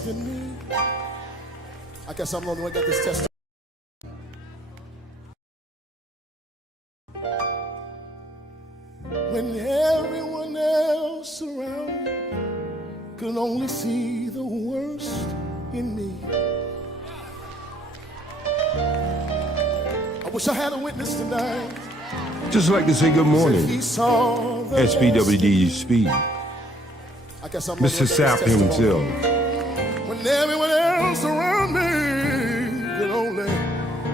best in me. I guess I'm the only one that got this testimony. When everyone else around me could only see the worst in me. I wish I had a witness tonight. Just like to say good morning, SPWD Speed, Mr. Sap himself. When everyone else around me could only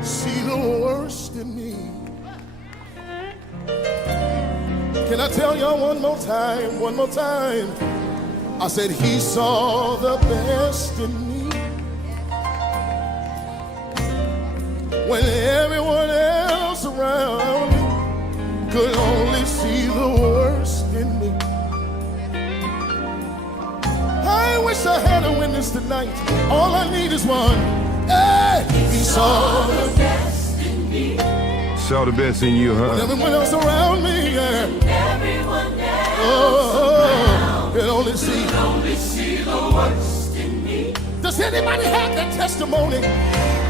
see the worst in me. Can I tell y'all one more time, I said he saw the best in me. When everyone else around me could only see the worst in me. I wish I had a witness tonight. All I need is one. Hey, he saw the best in me. Saw the best in you, huh? When everyone else around me, yeah. Everyone else could only see the worst in me. Does anybody have that testimony?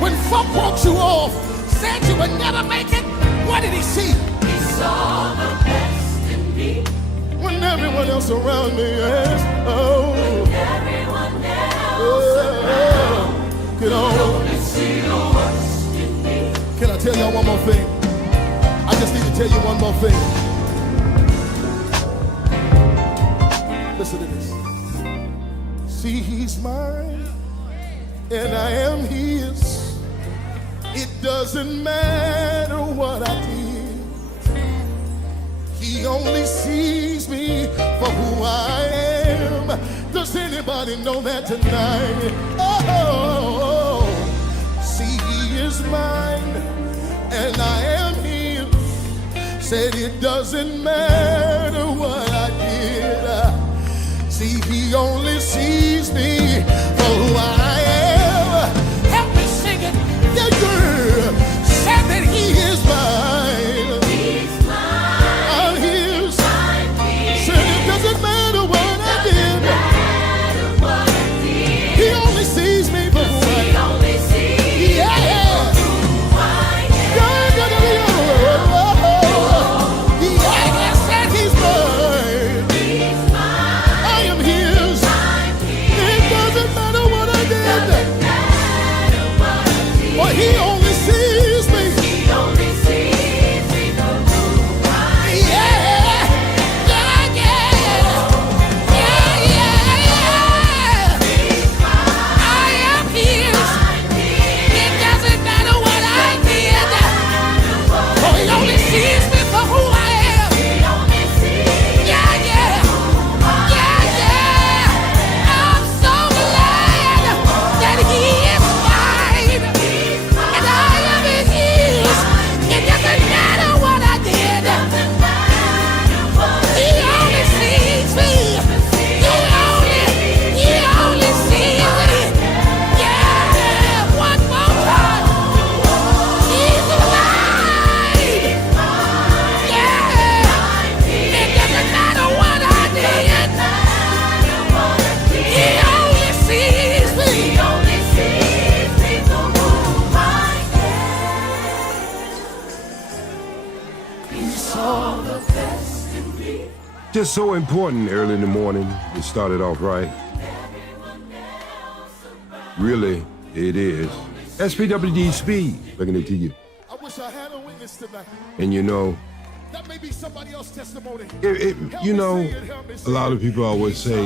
When folk wrote you off, said you would never make it, what did he see? He saw the best in me. When everyone else around me is, when everyone else around could only see the worst in me. Can I tell y'all one more thing? I just need to tell you one more thing. Listen to this. See, he's mine, and I am his. It doesn't matter what I did. He only sees me for who I am. Does anybody know that tonight? Oh, see, he is mine, and I am his. Said it doesn't matter what I did. See, he only sees me for who I am. Help me sing it. Yeah, girl. Said that he is mine. He's mine. I'm his. I'm his. Said it doesn't matter what I did. Matter what I did. He only sees me for who I am. He only sees Yeah. me for who I am. Yeah, said he's mine. He's mine. I am his. I'm his. It doesn't matter what I did. Doesn't matter what I did. Well, he only sees me. He only sees me for who I am. Yeah, yeah, yeah, yeah, yeah. He's mine. I am his. I'm his. It doesn't matter what I did. Matter what Oh, he only sees me for who I am. he only sees Yeah, yeah, yeah, yeah. I'm so glad that he is mine, and I am his. It doesn't matter what I did. He only sees me. He only sees me. Yeah, one more time. He's mine. Yeah. It doesn't matter what I did. He only sees me. He only sees me for who I am. He saw the best in me. Just so important early in the morning to start it off right. Really, it is. SPWD Speed, bringing it to you. I wish I had a witness tonight. And you know, That may be somebody else's testimony. you know, a lot of people always say,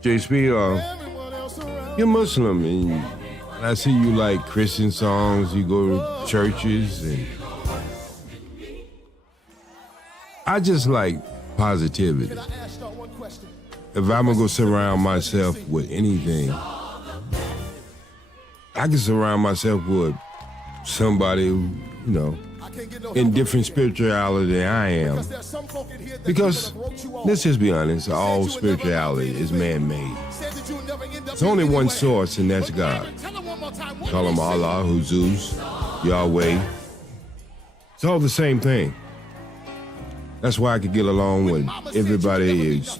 J Speed, Everyone else around. you're Muslim, and I see you like Christian songs, you go to churches, and I just like positivity. Can I ask y'all one question? If I'm gonna go surround myself with anything, I can surround myself with somebody who, you know, I can't get no in help different spirituality than I am. because there's some folk in here that Because, would've wrote you off. let's just be honest, all spirituality is man-made. Said that you'll never end up There's only one anywhere. source, and that's God. Tell them one more time. What Call did him he say? Allah, Jesus, Yahweh. It's all the same thing. That's why I could get along with everybody is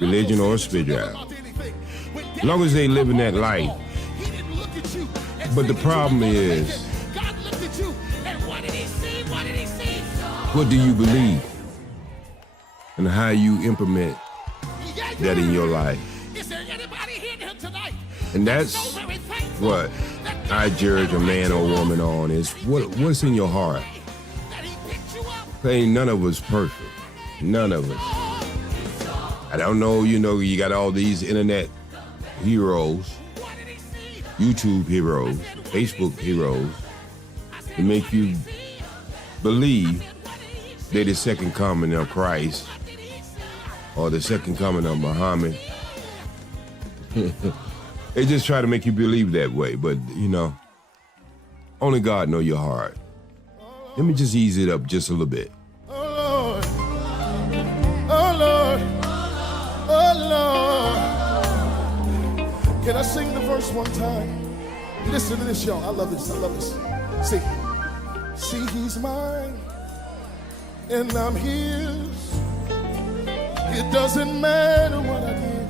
religion or spirituality. As long as they live in that life. But the problem is, what do you believe? And how you implement that in your life. And that's what I judge a man or woman on, is what's in your heart. Ain't none of us perfect. None of us. I don't know, you got all these internet heroes, YouTube heroes, Facebook heroes, to make you believe they're the second coming of Christ or the second coming of Muhammad. They just try to make you believe that way, but only God knows your heart. Let me just ease it up just a little bit. Oh Lord, oh Lord, oh Lord. Can I sing the verse one time? Listen to this, y'all. I love this, I love this. See, he's mine, and I'm his. It doesn't matter what I did,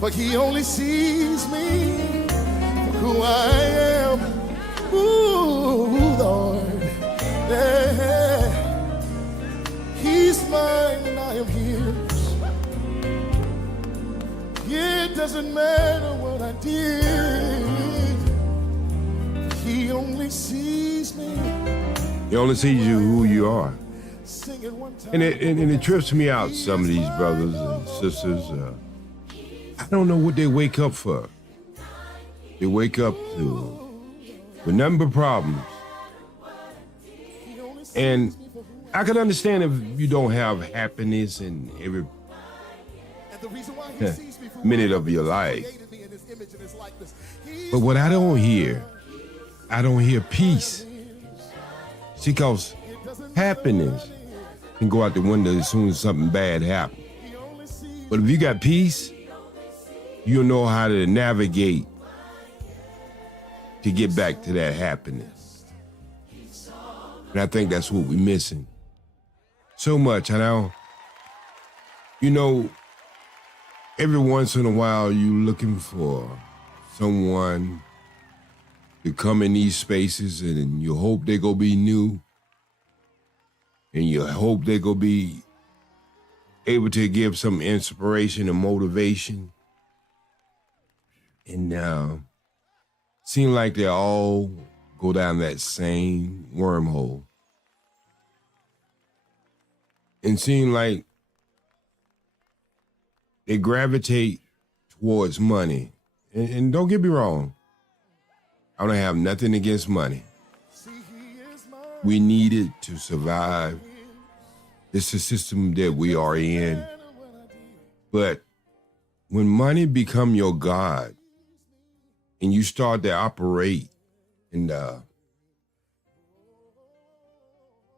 but he only sees me for who I am. Ooh, Lord, yeah. He's mine and I am his. Yeah, it doesn't matter what I did, he only sees me. He only sees you who you are. Sing it one time. And it trips me out, some of these brothers and sisters. I don't know what they wake up for. They wake up to with nothing but problems. And I can understand if you don't have happiness in every minute of your life. But what I don't hear peace. See, because happiness can go out the window as soon as something bad happens. But if you got peace, you'll know how to navigate to get back to that happiness. And I think that's what we're missing so much. I know, every once in a while you're looking for someone to come in these spaces, and you hope they're gonna be new, and you hope they're gonna be able to give some inspiration and motivation. And seem like they all go down that same wormhole. And seem like they gravitate towards money. And don't get me wrong, I don't have nothing against money. We need it to survive. It's the system that we are in. But when money become your God, and you start to operate in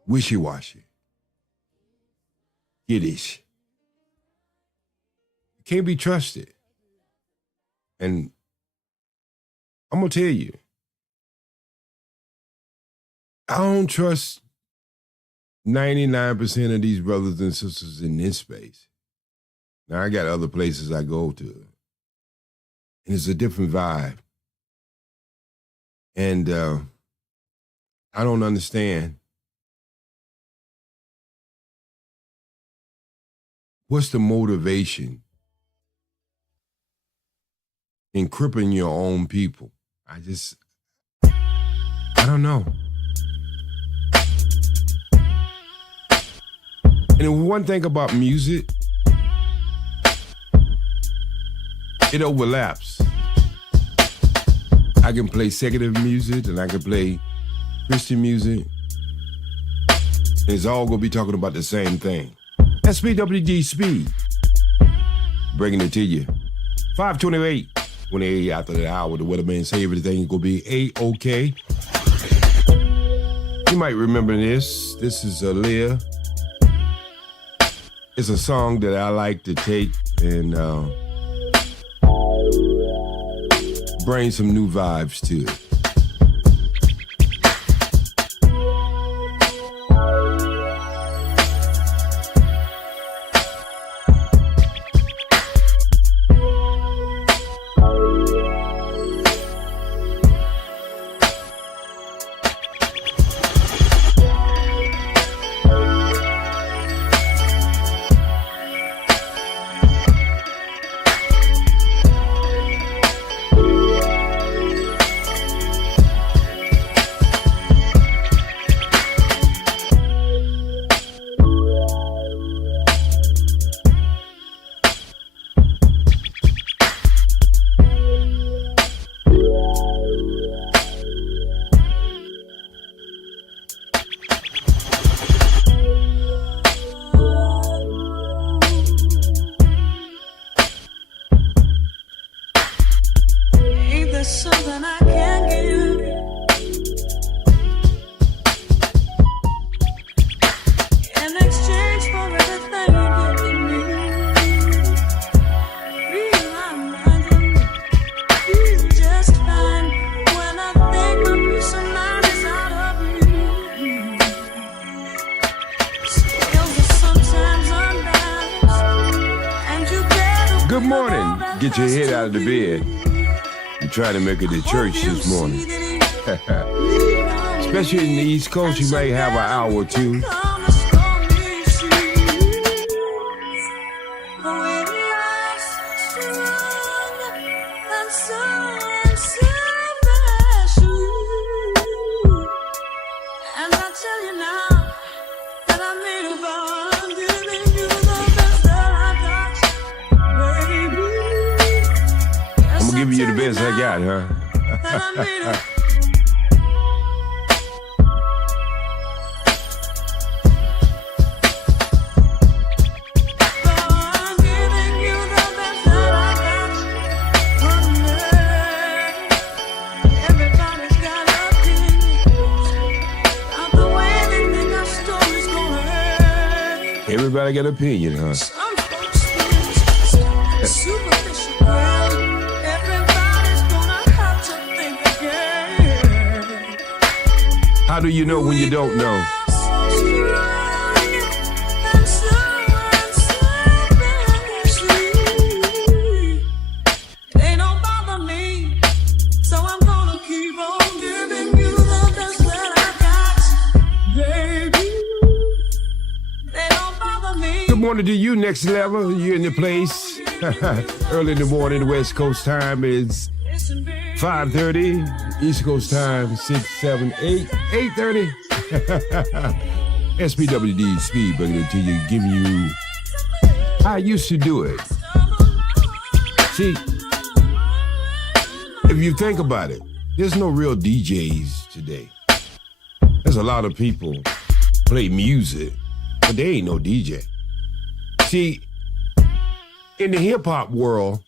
wishy-washy, kiddish, you can't be trusted. And I'm gonna tell you, I don't trust 99% of these brothers and sisters in this space. Now, I got other places I go to, and it's a different vibe. And I don't understand. What's the motivation in crippling your own people? I don't know. And one thing about music, it overlaps. I can play secular music and I can play Christian music. And it's all gonna be talking about the same thing. That's OGJAYSPEED. Bringing it to you. 5:28, 28 after the hour. The weatherman say everything is gonna be A-OK. You might remember this. This is Aaliyah. It's a song that I like to take and bring some new vibes to it. morning. Get your head out of the bed. I'm trying to make it to church this morning. Especially in the East Coast, you may have an hour or two. I'm gonna give you the best I got, huh? Everybody got an opinion, huh? How do you know when you don't know? Good morning to you, Next Level. You're in the place. Early in the morning, West Coast time is 5:30. East Coast time, 6, 7, 8, 8:30. SPWD Speed bringing it to you, giving you how I used to do it. See, if you think about it, there's no real DJs today. There's a lot of people play music, but they ain't no DJ. See, in the hip-hop world,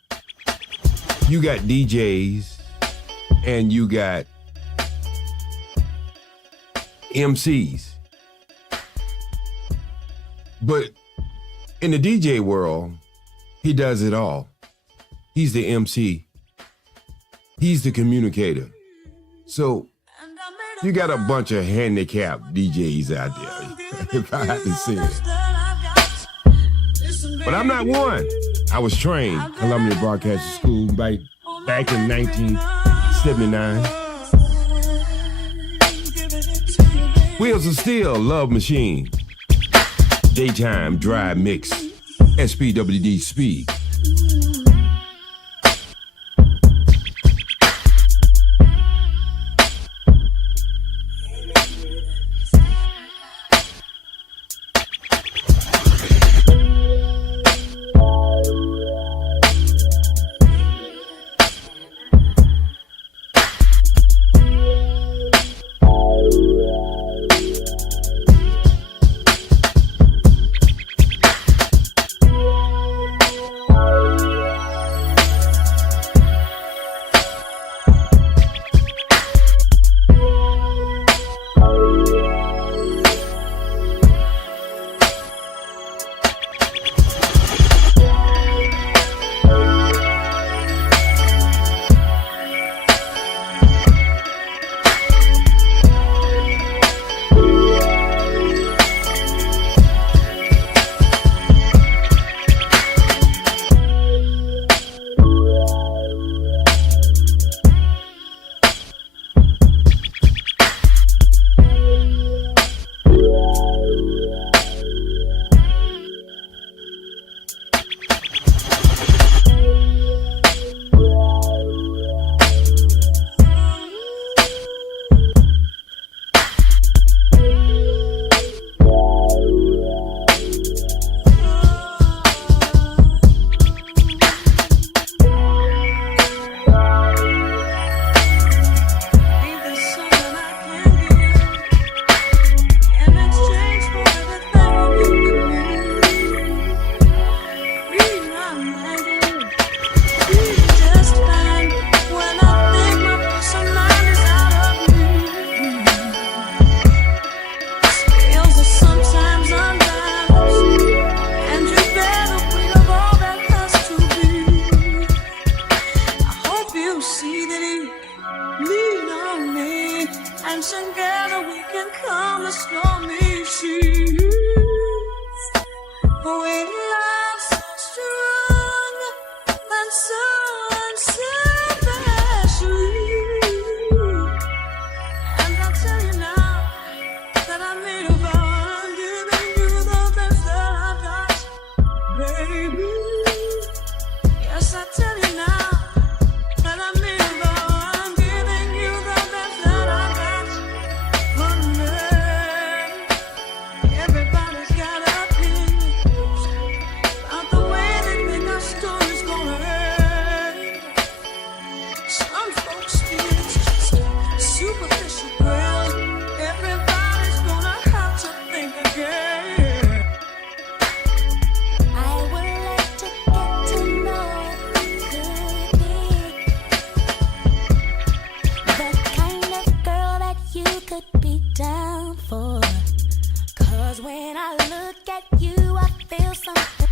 you got DJs and you got MCs. But in the DJ world, he does it all. He's the MC. He's the communicator. So you got a bunch of handicapped DJs out there, if I had to say it. But I'm not one. I was trained Columbia Broadcasting School back in 1979. Wheels of Steel, Love Machine. Daytime Drive Mix, SPWD Speed. look at you, I feel something.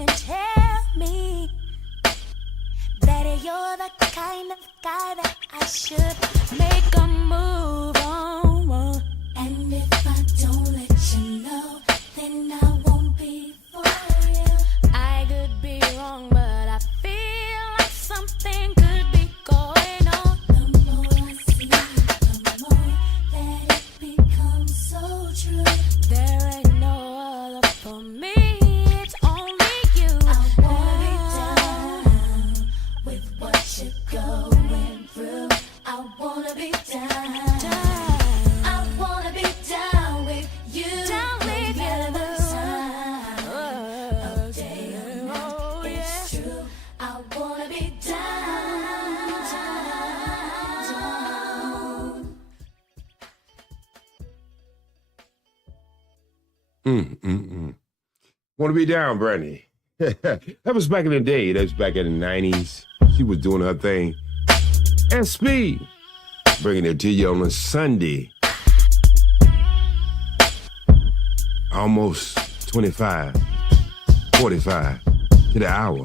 And tell me that you're the kind of guy that I should make a move on. And if I don't let you know, then I won't be for real. I could be wrong, but I feel like something could be going on. The more I see, the more that it becomes so true. There ain't no other for me, it's only you. I wanna be down with what you're going through. I wanna be down. I wanna be down with you. Down with you. Of day or night, it's true. I wanna be down. Want to be down, Brandy. That was back in the day. That was back in the 90s. She was doing her thing. And Speed, bringing it to you on a Sunday. Almost 25, 45 to the hour.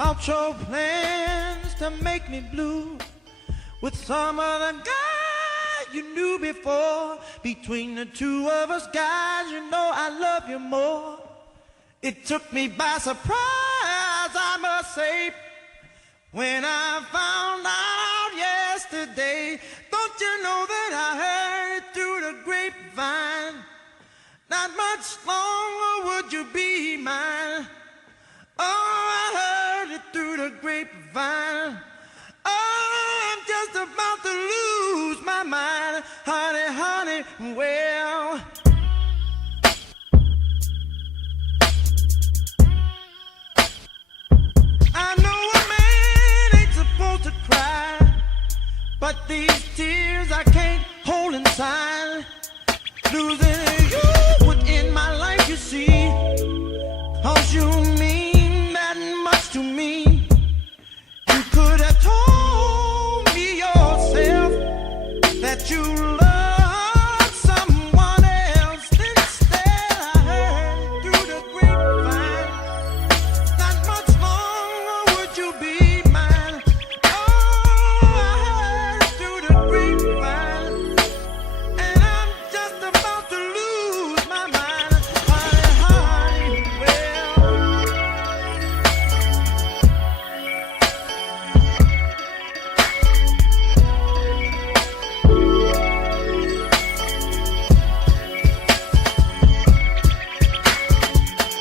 about your plans to make me blue with some other guy you knew before. Between the two of us guys, you know I love you more. It took me by surprise, I must say, when I found out yesterday. Don't you know that I heard it through the grapevine? Not much longer would you be mine. Oh, I heard it through the grapevine. Oh, I'm just about to lose my mind. Honey, honey, well, I know a man ain't supposed to cry, but these tears I can't hold inside. Losing you within my life, you see, 'cause you mean that much to me. You could have told me yourself that you love someone else. Instead, I heard through the grapevine. Not much longer would you be mine. Oh, I heard through the grapevine, and I'm just about to lose my mind. Honey, honey, well,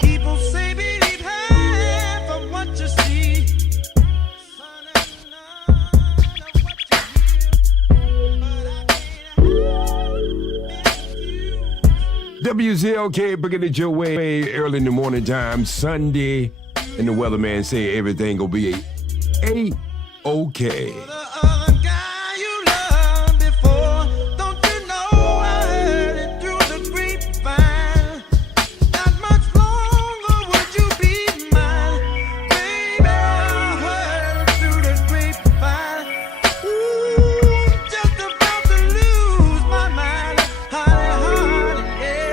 people say believe half of what you see, son, and none of what you hear. But I can't help you. WZLK bringing it your way early in the morning time, Sunday, and the weatherman say everything gonna be A-OK. The other guy you loved before, don't you know I heard it through the grapevine? Not much longer would you be mine, baby. I heard it through the grapevine. Ooh, just about to lose my mind, honey, honey, yeah.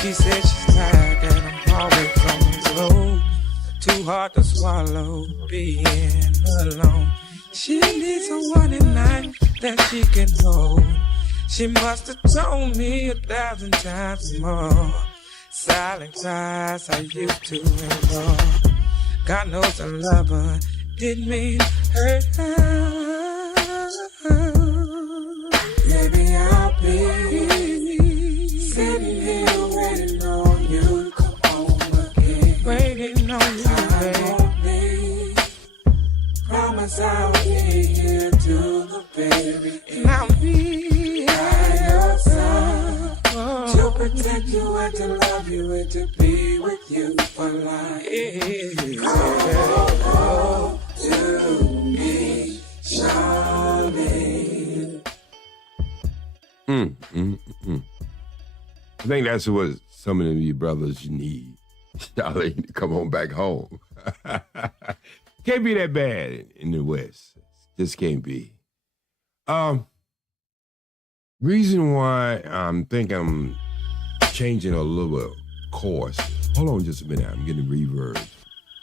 She said she's tired and I'm always on the road. Too hard to swallow being alone. She needs someone at night that she can hold. She must have told me 1,000 times more. Silent cries I used to ignore. God knows I love her, didn't mean hurt her. Maybe I'll be sitting here waiting on you to come home again. Waiting on you, baby. Promise I'll be here till the very end. And I'll be by your side to protect you and to love you and to be with you for life. Come home to me, Charlie. I think that's what some of you brothers need. Charlie, to come on back home. Can't be that bad in the West. Just can't be. Reason why I think I'm changing a little course. Hold on just a minute. I'm getting reverb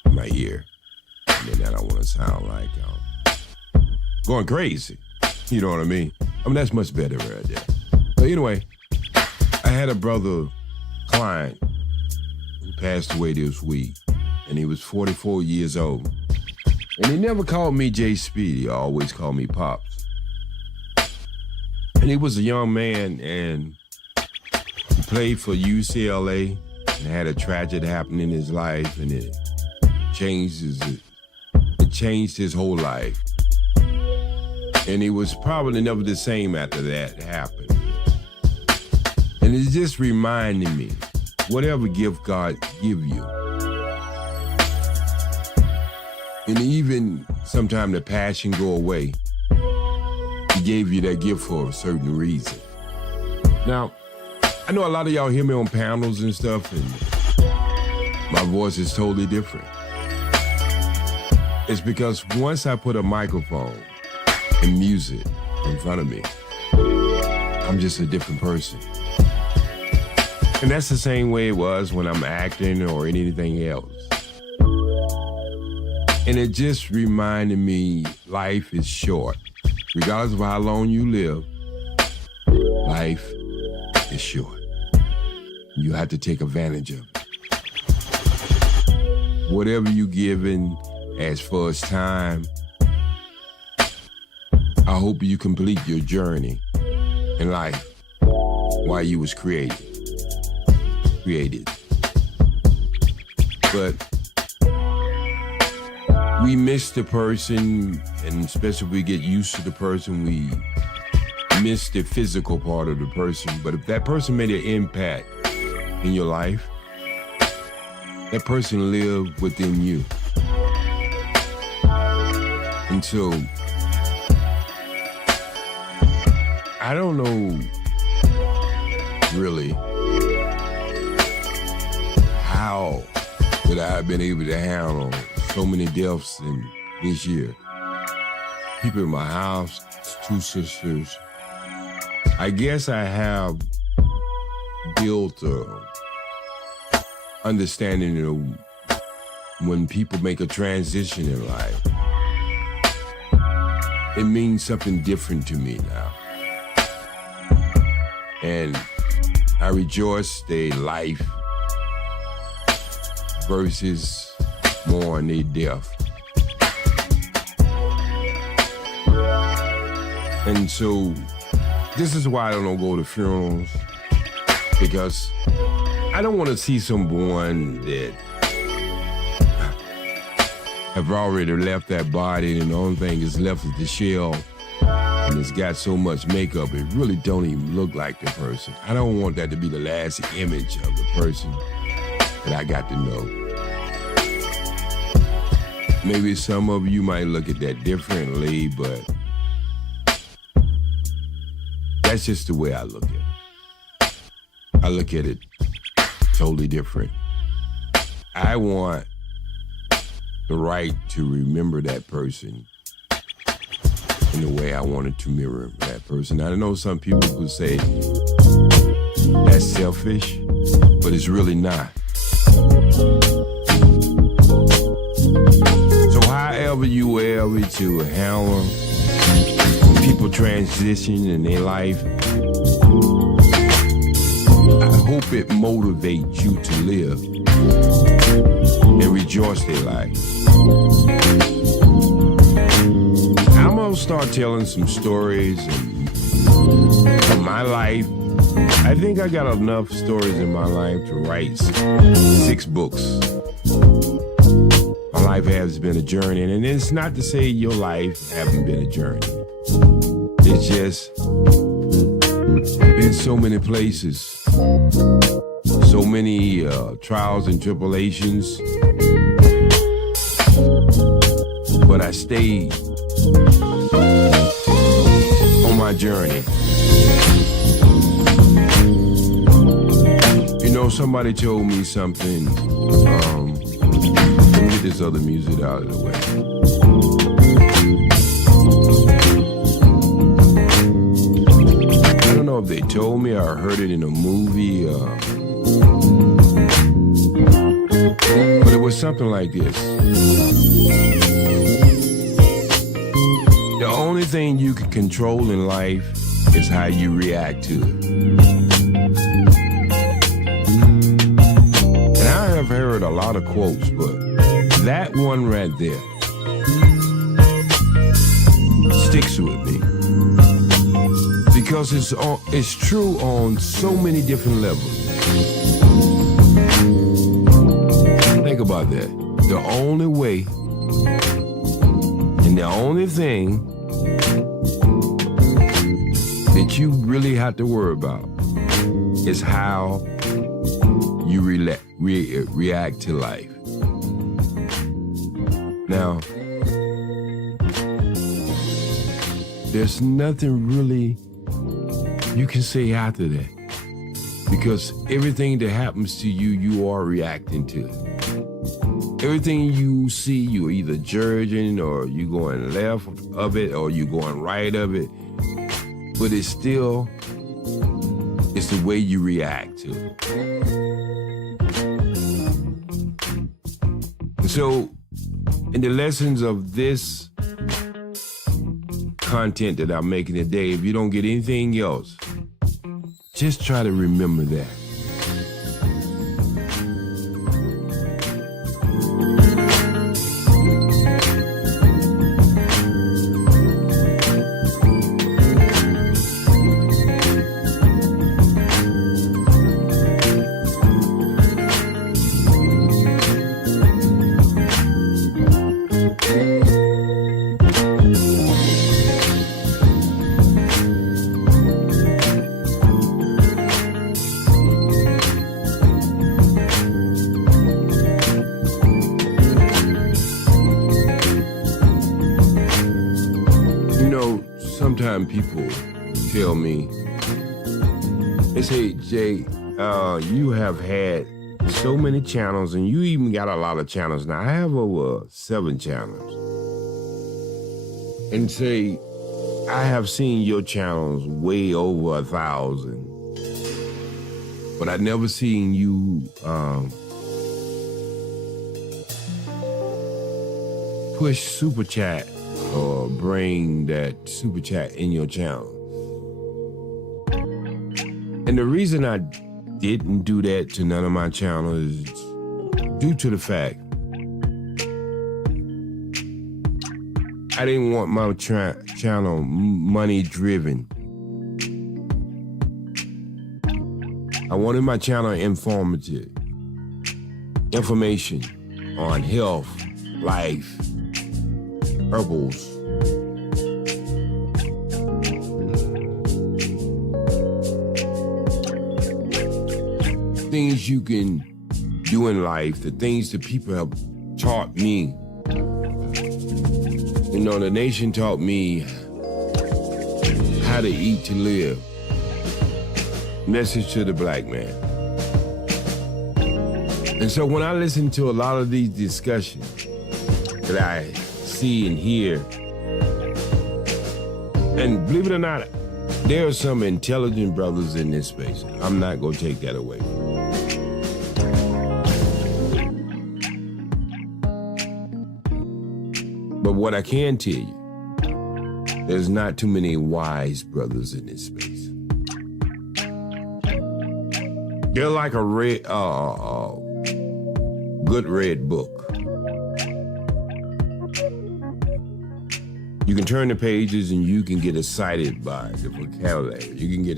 in my ear. And then I don't want to sound like going crazy. You know what I mean? I mean, that's much better right there. But anyway, I had a brother client who passed away this week, and he was 44 years old. And he never called me Jay Speed. He always called me Pops. And he was a young man, and he played for UCLA and had a tragedy happen in his life, and it changed his whole life. And he was probably never the same after that happened. And it just reminded me, whatever gift God give you, and even sometimes the passion go away, he gave you that gift for a certain reason. Now, I know a lot of y'all hear me on panels and stuff, and my voice is totally different. It's because once I put a microphone and music in front of me, I'm just a different person. And that's the same way it was when I'm acting or anything else. And it just reminded me life is short. Regardless of how long you live, life is short. You have to take advantage of it. Whatever you're given as far as time, I hope you complete your journey in life while you was created. But we miss the person, and especially if we get used to the person, we miss the physical part of the person. But if that person made an impact in your life, that person lived within you. And so, I don't know really how that I've been able to handle so many deaths in this year. People in my house, 2 sisters. I guess I have built a understanding of when people make a transition in life. It means something different to me now. And I rejoice their life versus mourn their death. And so this is why I don't go to funerals, because I don't want to see someone that have already left that body and the only thing is left is the shell, and it's got so much makeup it really don't even look like the person. I don't want that to be the last image of the person that I got to know. Maybe some of you might look at that differently, but that's just the way I look at it. I look at it totally different. I want the right to remember that person in the way I wanted to mirror that person. I know some people would say that's selfish, but it's really not. So however you were able to handle people transition in their life, I hope it motivates you to live and rejoice their life. I'm gonna start telling some stories of my life. I think I got enough stories in my life to write 6 books. My life has been a journey, and it's not to say your life haven't been a journey. It's just been so many places, so many trials and tribulations, but I stayed on my journey. You know, somebody told me something. Let me get this other music out of the way. I don't know if they told me or I heard it in a movie. was something like this. The only thing you can control in life is how you react to it. And I have heard a lot of quotes, but that one right there sticks with me. Because it's true on so many different levels. Think about that. The only way and the only thing that you really have to worry about is how you react to life. Now, there's nothing really you can say after that, because everything that happens to you, you are reacting to it. Everything you see, you're either judging or you going left of it or you going right of it, but it's the way you react to it. And so, in the lessons of this content that I'm making today, if you don't get anything else, just try to remember that. Sometimes people tell me, they say, Jay, you have had so many channels and you even got a lot of channels now. I have over 7 channels. And say, I have seen your channels way over 1,000, but I never seen you push super chat or bring that super chat in your channel. And the reason I didn't do that to none of my channels is due to the fact I didn't want my channel money driven. I wanted my channel informative. Information on health, life, herbals. Things you can do in life, the things that people have taught me. You know, the nation taught me how to eat to live. Message to the black man. And so when I listen to a lot of these discussions that I see and hear, and believe it or not, there are some intelligent brothers in this space. I'm not gonna take that away from you. But what I can tell you, there's not too many wise brothers in this space. They're like a good red book. You can turn the pages and you can get excited by the vocabulary. You can get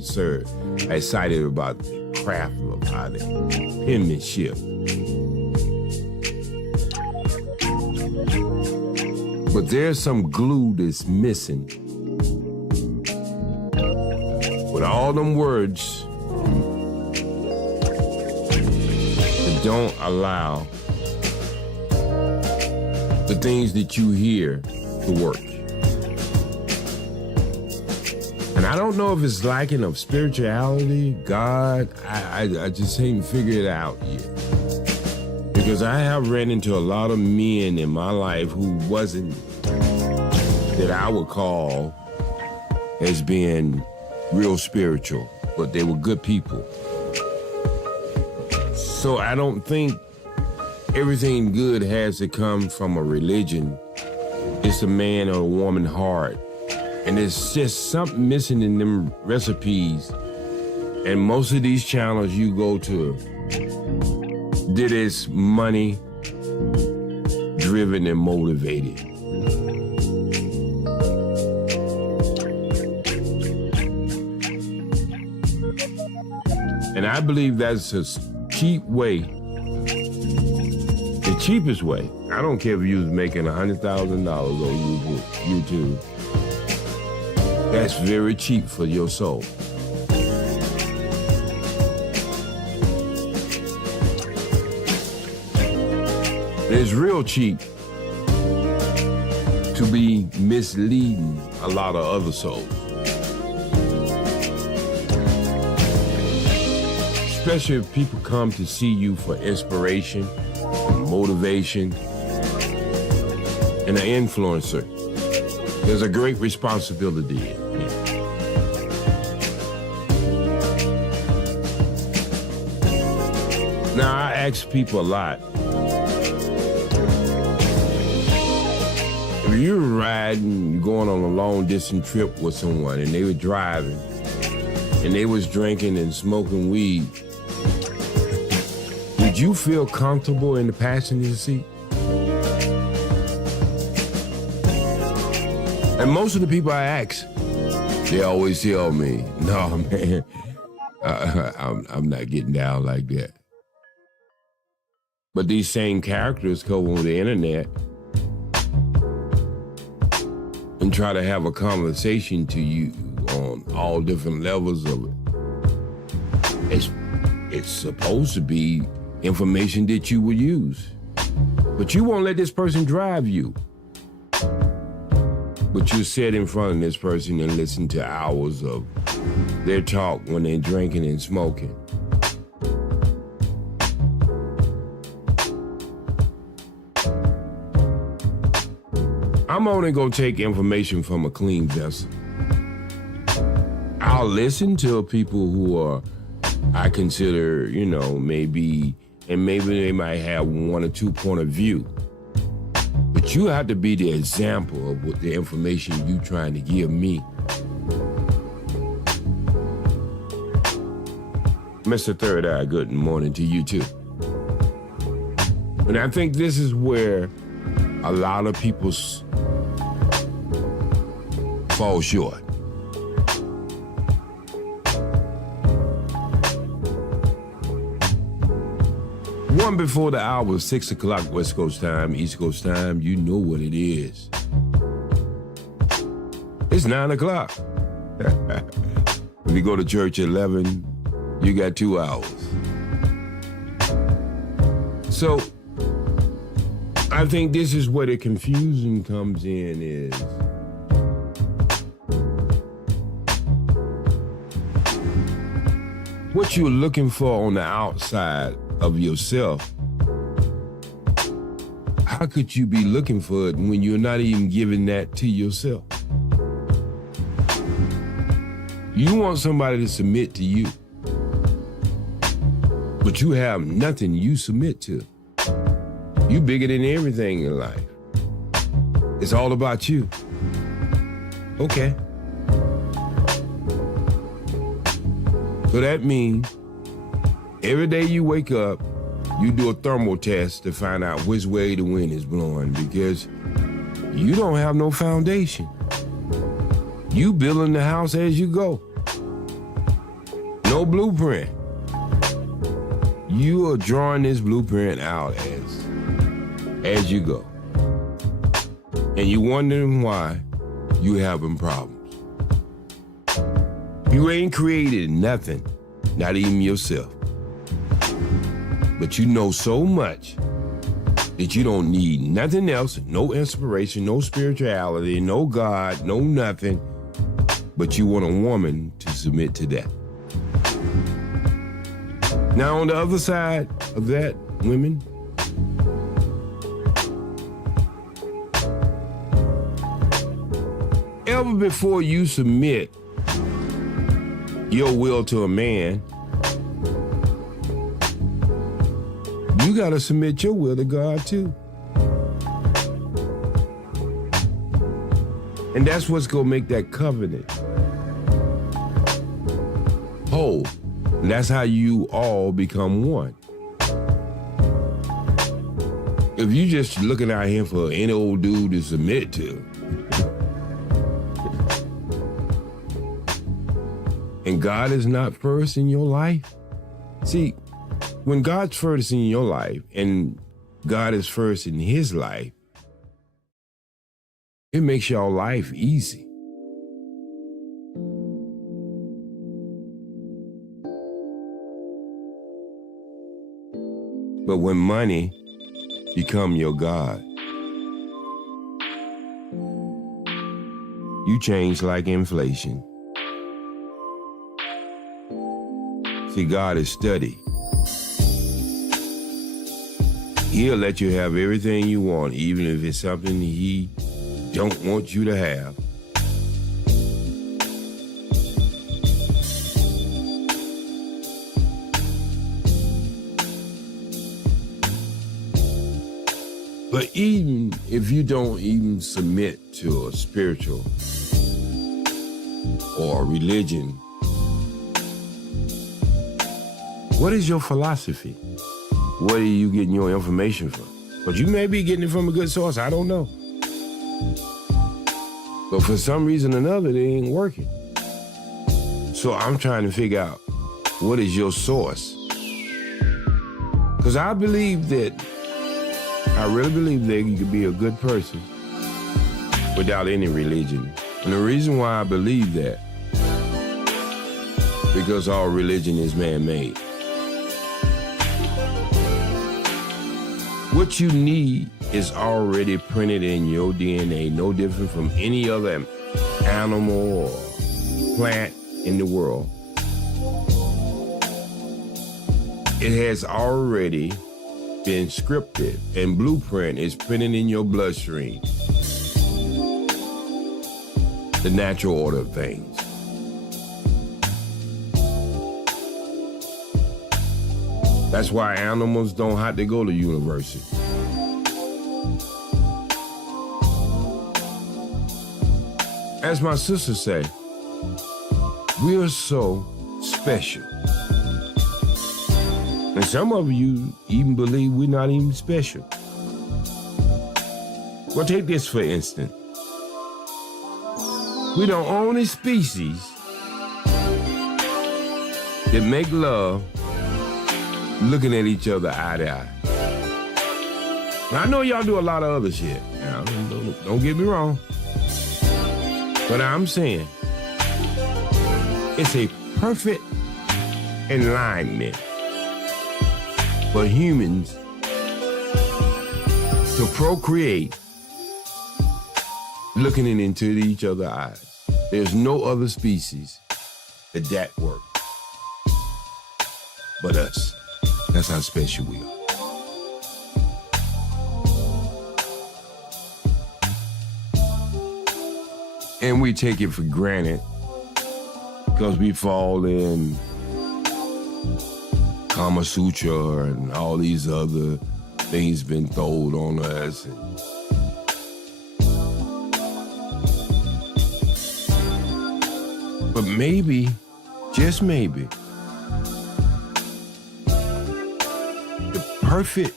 excited about the craft of how the penmanship. But there's some glue that's missing. With all them words that don't allow the things that you hear to work. And I don't know if it's lacking of spirituality, God, I just ain't figured it out yet. Because I have ran into a lot of men in my life who wasn't, that I would call as being real spiritual, but they were good people. So I don't think everything good has to come from a religion. It's a man or a woman heart. And there's just something missing in them recipes. And most of these channels you go to, that is money driven and motivated. And I believe that's a cheap way, the cheapest way. I don't care if you was making $100,000 on YouTube. That's very cheap for your soul. It's real cheap to be misleading a lot of other souls. Especially if people come to see you for inspiration, motivation, and an influencer. There's a great responsibility in it. Now, I ask people a lot, if you're riding, you're going on a long distance trip with someone and they were driving and they was drinking and smoking weed, would you feel comfortable in the passenger seat? And most of the people I ask, they always tell me, no, man, I'm not getting down like that. But these same characters come on the internet and try to have a conversation to you on all different levels of it. It's supposed to be information that you will use. But you won't let this person drive you. But you sit in front of this person and listen to hours of their talk when they're drinking and smoking. I'm only gonna take information from a clean vessel. I'll listen to people who are, I consider, maybe they might have one or two point of view. But you have to be the example of what the information you're trying to give me. Mr. Third Eye, good morning to you too. And I think this is where a lot of people fall short. One before the hour, 6 o'clock West Coast time, East Coast time, you know what it is. It's 9 o'clock. If you go to church at 11, you got 2 hours. So, I think this is where the confusion comes in is, what you're looking for on the outside of yourself, how could you be looking for it when you're not even giving that to yourself? You want somebody to submit to you, but you have nothing you submit to. You bigger than everything in life. It's all about you. Okay. So that means every day you wake up, you do a thermal test to find out which way the wind is blowing because you don't have no foundation. You building the house as you go. No blueprint. You are drawing this blueprint out as you go. And you wondering why you having problems. You ain't created nothing, not even yourself. But you know so much that you don't need nothing else, no inspiration, no spirituality, no God, no nothing, but you want a woman to submit to that. Now on the other side of that, women, ever before you submit your will to a man, you got to submit your will to God too. And that's what's going to make that covenant whole. And that's how you all become one. If you just looking out here for any old dude to submit to, and God is not first in your life, see, when God's first in your life and God is first in his life, it makes your life easy. But when money become your God, you change like inflation. See, God is steady. He'll let you have everything you want, even if it's something he don't want you to have. But even if you don't even submit to a spiritual or a religion, what is your philosophy? Where are you getting your information from? But you may be getting it from a good source, I don't know. But for some reason or another, they ain't working. So I'm trying to figure out, what is your source? Because I believe that, I really believe that you could be a good person without any religion. And the reason why I believe that, because all religion is man-made. What you need is already printed in your DNA, no different from any other animal or plant in the world. It has already been scripted, and blueprint is printed in your bloodstream. The natural order of things. That's why animals don't have to go to university. As my sister say, we are so special. And some of you even believe we're not even special. Well, take this for instance. We're the only species that make love looking at each other eye to eye. Now, I know y'all do a lot of other shit. Now, don't get me wrong. But I'm saying, it's a perfect alignment for humans to procreate looking into each other's eyes. There's no other species that works but us. That's how special we are. And we take it for granted because we fall in Kama Sutra and all these other things been thrown on us. But maybe, just maybe, the perfect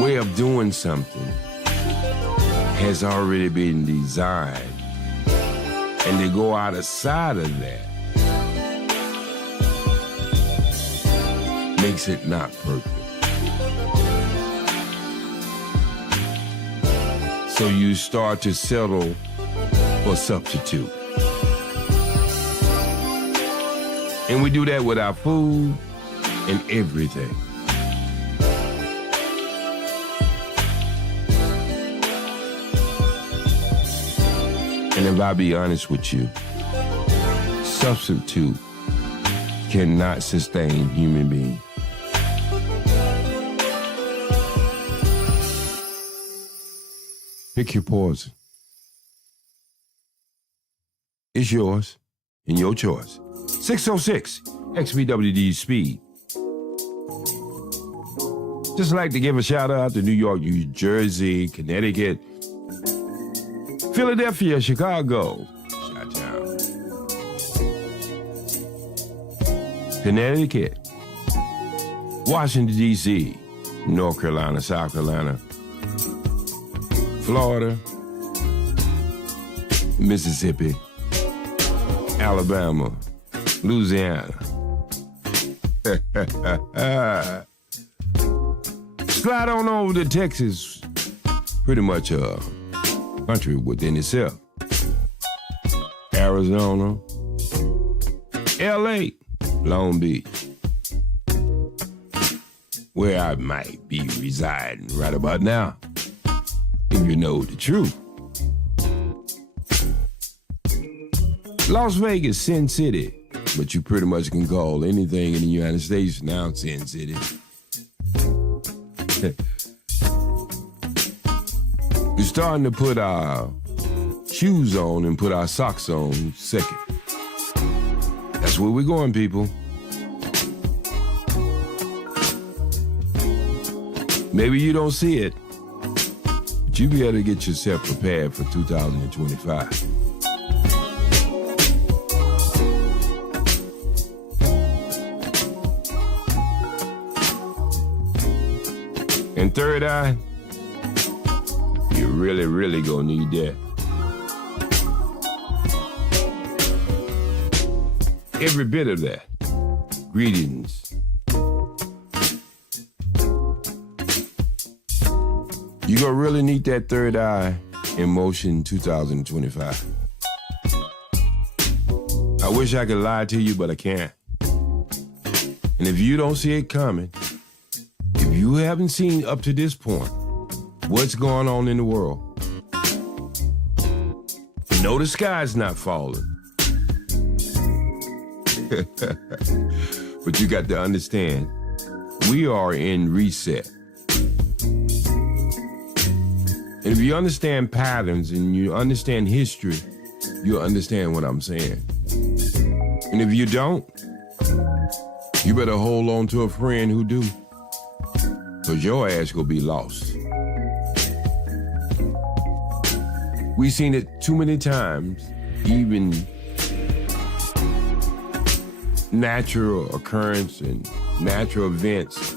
way of doing something has already been designed, and to go outside of that makes it not perfect. So you start to settle for substitute. And we do that with our food and everything. And if I be honest with you, substitute cannot sustain human beings. Pick your poison. It's yours and your choice. 606 XBWD Speed. Just like to give a shout out to New York, New Jersey, Connecticut, Philadelphia, Chicago, Chi-Town, Connecticut, Washington, D.C., North Carolina, South Carolina, Florida, Mississippi, Alabama, Louisiana. Slide on over to Texas, pretty much a country within itself. Arizona, L.A., Long Beach, where I might be residing right about now, if you know the truth. Las Vegas, Sin City, but you pretty much can call anything in the United States now Sin City. We're starting to put our shoes on and put our socks on second. That's where we're going, people. Maybe you don't see it, but you better get yourself prepared for 2025. And third eye, you really gonna need that. Every bit of that. Greetings. You're gonna really need that third eye in motion 2025. I wish I could lie to you, but I can't. And if you don't see it coming, if you haven't seen up to this point what's going on in the world, no, the sky's not falling. But you got to understand, we are in reset. And if you understand patterns and you understand history, you'll understand what I'm saying. And if you don't, you better hold on to a friend who do, because your ass gonna be lost. We've seen it too many times, even natural occurrence and natural events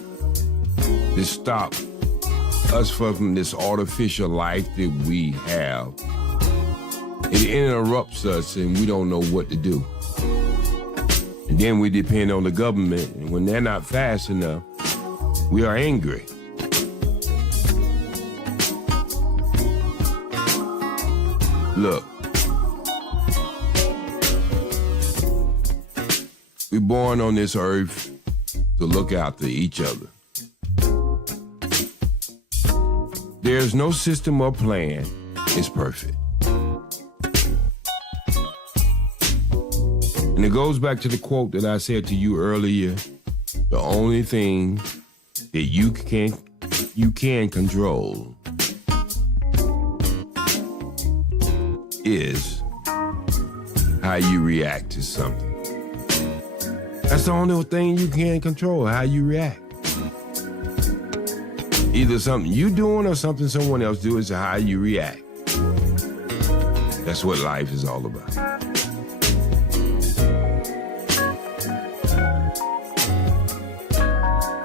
that stop us from this artificial life that we have. It interrupts us and we don't know what to do. And then we depend on the government, and when they're not fast enough, we are angry. Look, we're born on this earth to look after each other. There's no system or plan is perfect. And it goes back to the quote that I said to you earlier. The only thing that you can control is how you react to something. That's the only thing you can control, how you react. Either something you doing or something someone else doing is how you react. That's what life is all about.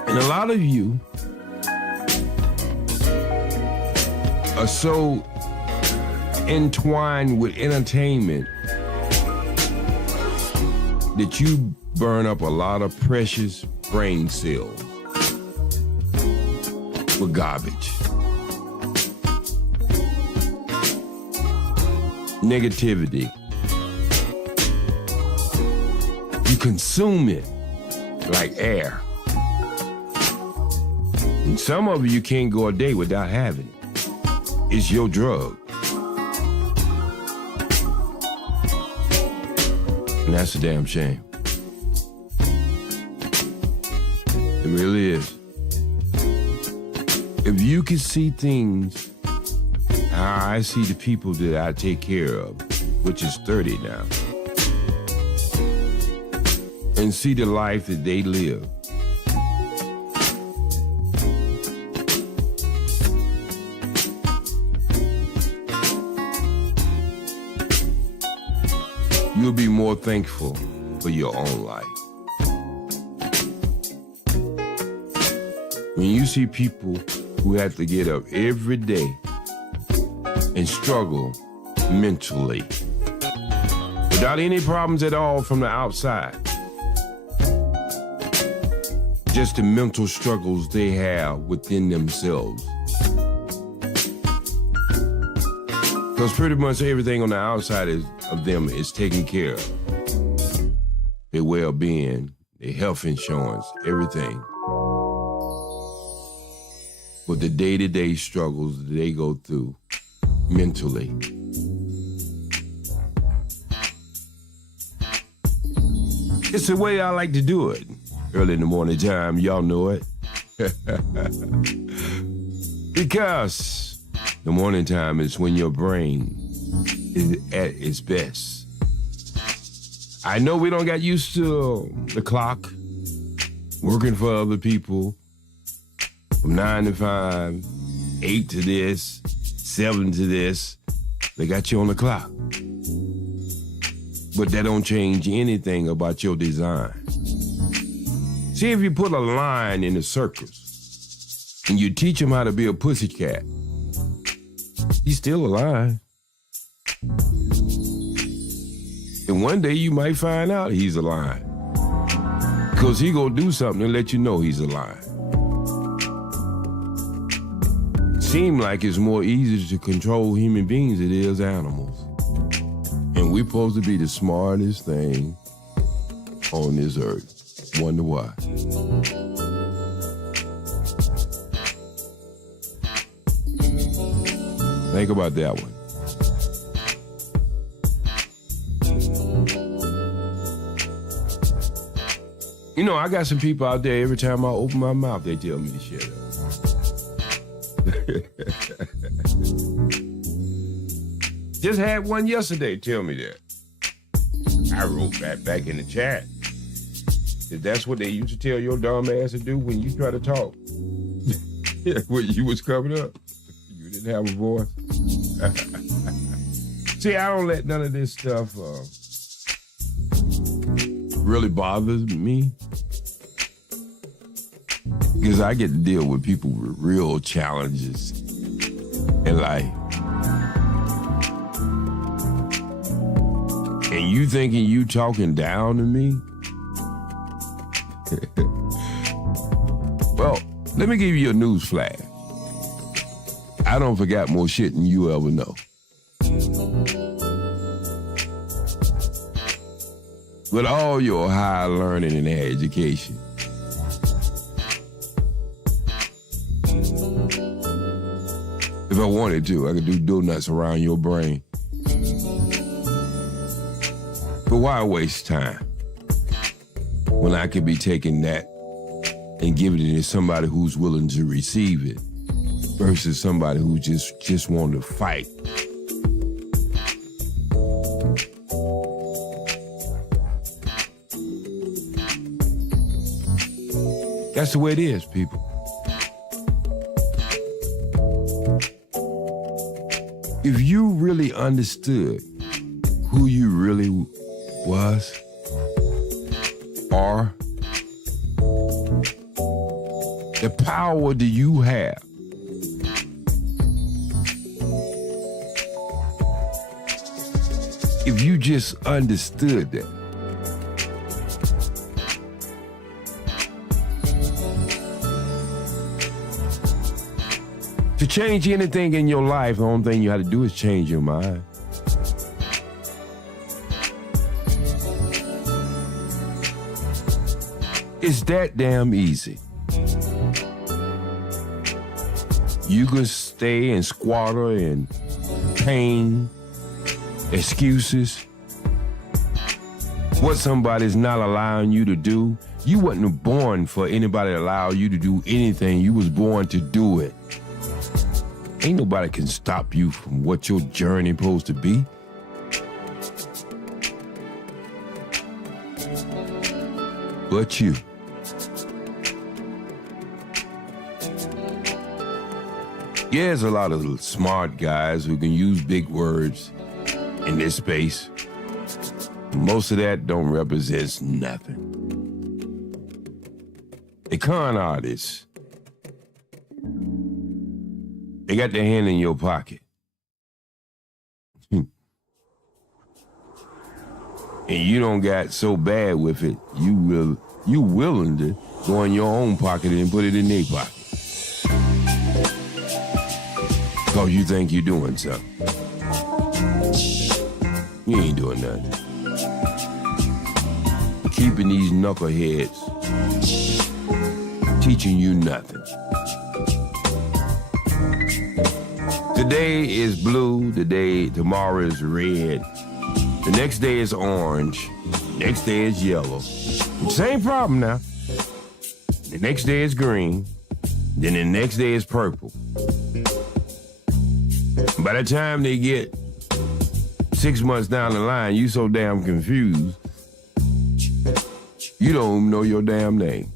And a lot of you are so entwined with entertainment that you burn up a lot of precious brain cells with garbage. Negativity. You consume it like air. And some of you can't go a day without having it. It's your drug. And that's a damn shame. It really is. If you could see things how I see the people that I take care of, which is 30 now, and see the life that they live. You'll be more thankful for your own life. When you see people who have to get up every day and struggle mentally without any problems at all from the outside, just the mental struggles they have within themselves. Because pretty much everything on the outside of them is taken care of. Their well-being, their health insurance, everything. But the day-to-day struggles that they go through mentally. It's the way I like to do it. Early in the morning time, y'all know it. Because the morning time is when your brain is at its best. I know we don't get used to the clock, working for other people, from 9 to 5, 8 to this, 7 to this. They got you on the clock. But that don't change anything about your design. See, if you put a lion in a circus and you teach him how to be a pussycat, he's still a lion. And one day you might find out he's a lion. Because he gonna do something to let you know he's a lion. Seem like it's more easy to control human beings than it is animals. And we're supposed to be the smartest thing on this earth. Wonder why. Think about that one. You know, I got some people out there, every time I open my mouth, they tell me to shut up. Just had one yesterday tell me that. I wrote back in the chat that that's what they used to tell your dumb ass to do when you try to talk. When you was coming up, you didn't have a voice. See, I don't let none of this stuff really bothers me, because I get to deal with people with real challenges in life. And you thinking you talking down to me? Well, let me give you a news flash. I don't forget more shit than you ever know. With all your high learning and education, if I wanted to, I could do donuts around your brain. But why waste time when I could be taking that and giving it to somebody who's willing to receive it versus somebody who just want to fight? That's the way it is, people. If you really understood who you really was, are, the power that you have, if you just understood that, to change anything in your life, the only thing you have to do is change your mind. It's that damn easy. You can stay and squatter and pain, excuses, what somebody's not allowing you to do. You wasn't born for anybody to allow you to do anything. You was born to do it. Ain't nobody can stop you from what your journey supposed to be. but you. Yeah, there's a lot of smart guys who can use big words in this space. Most of that don't represent nothing. The con artists, they got their hand in your pocket. And you don't got so bad with it, you willing to go in your own pocket and put it in their pocket. Because you think you're doing something. You ain't doing nothing. Keeping these knuckleheads teaching you nothing. Today is blue, tomorrow is red, the next day is orange, next day is yellow. Same problem now. The next day is green, then the next day is purple. By the time they get 6 months down the line, you so damn confused, you don't even know your damn name.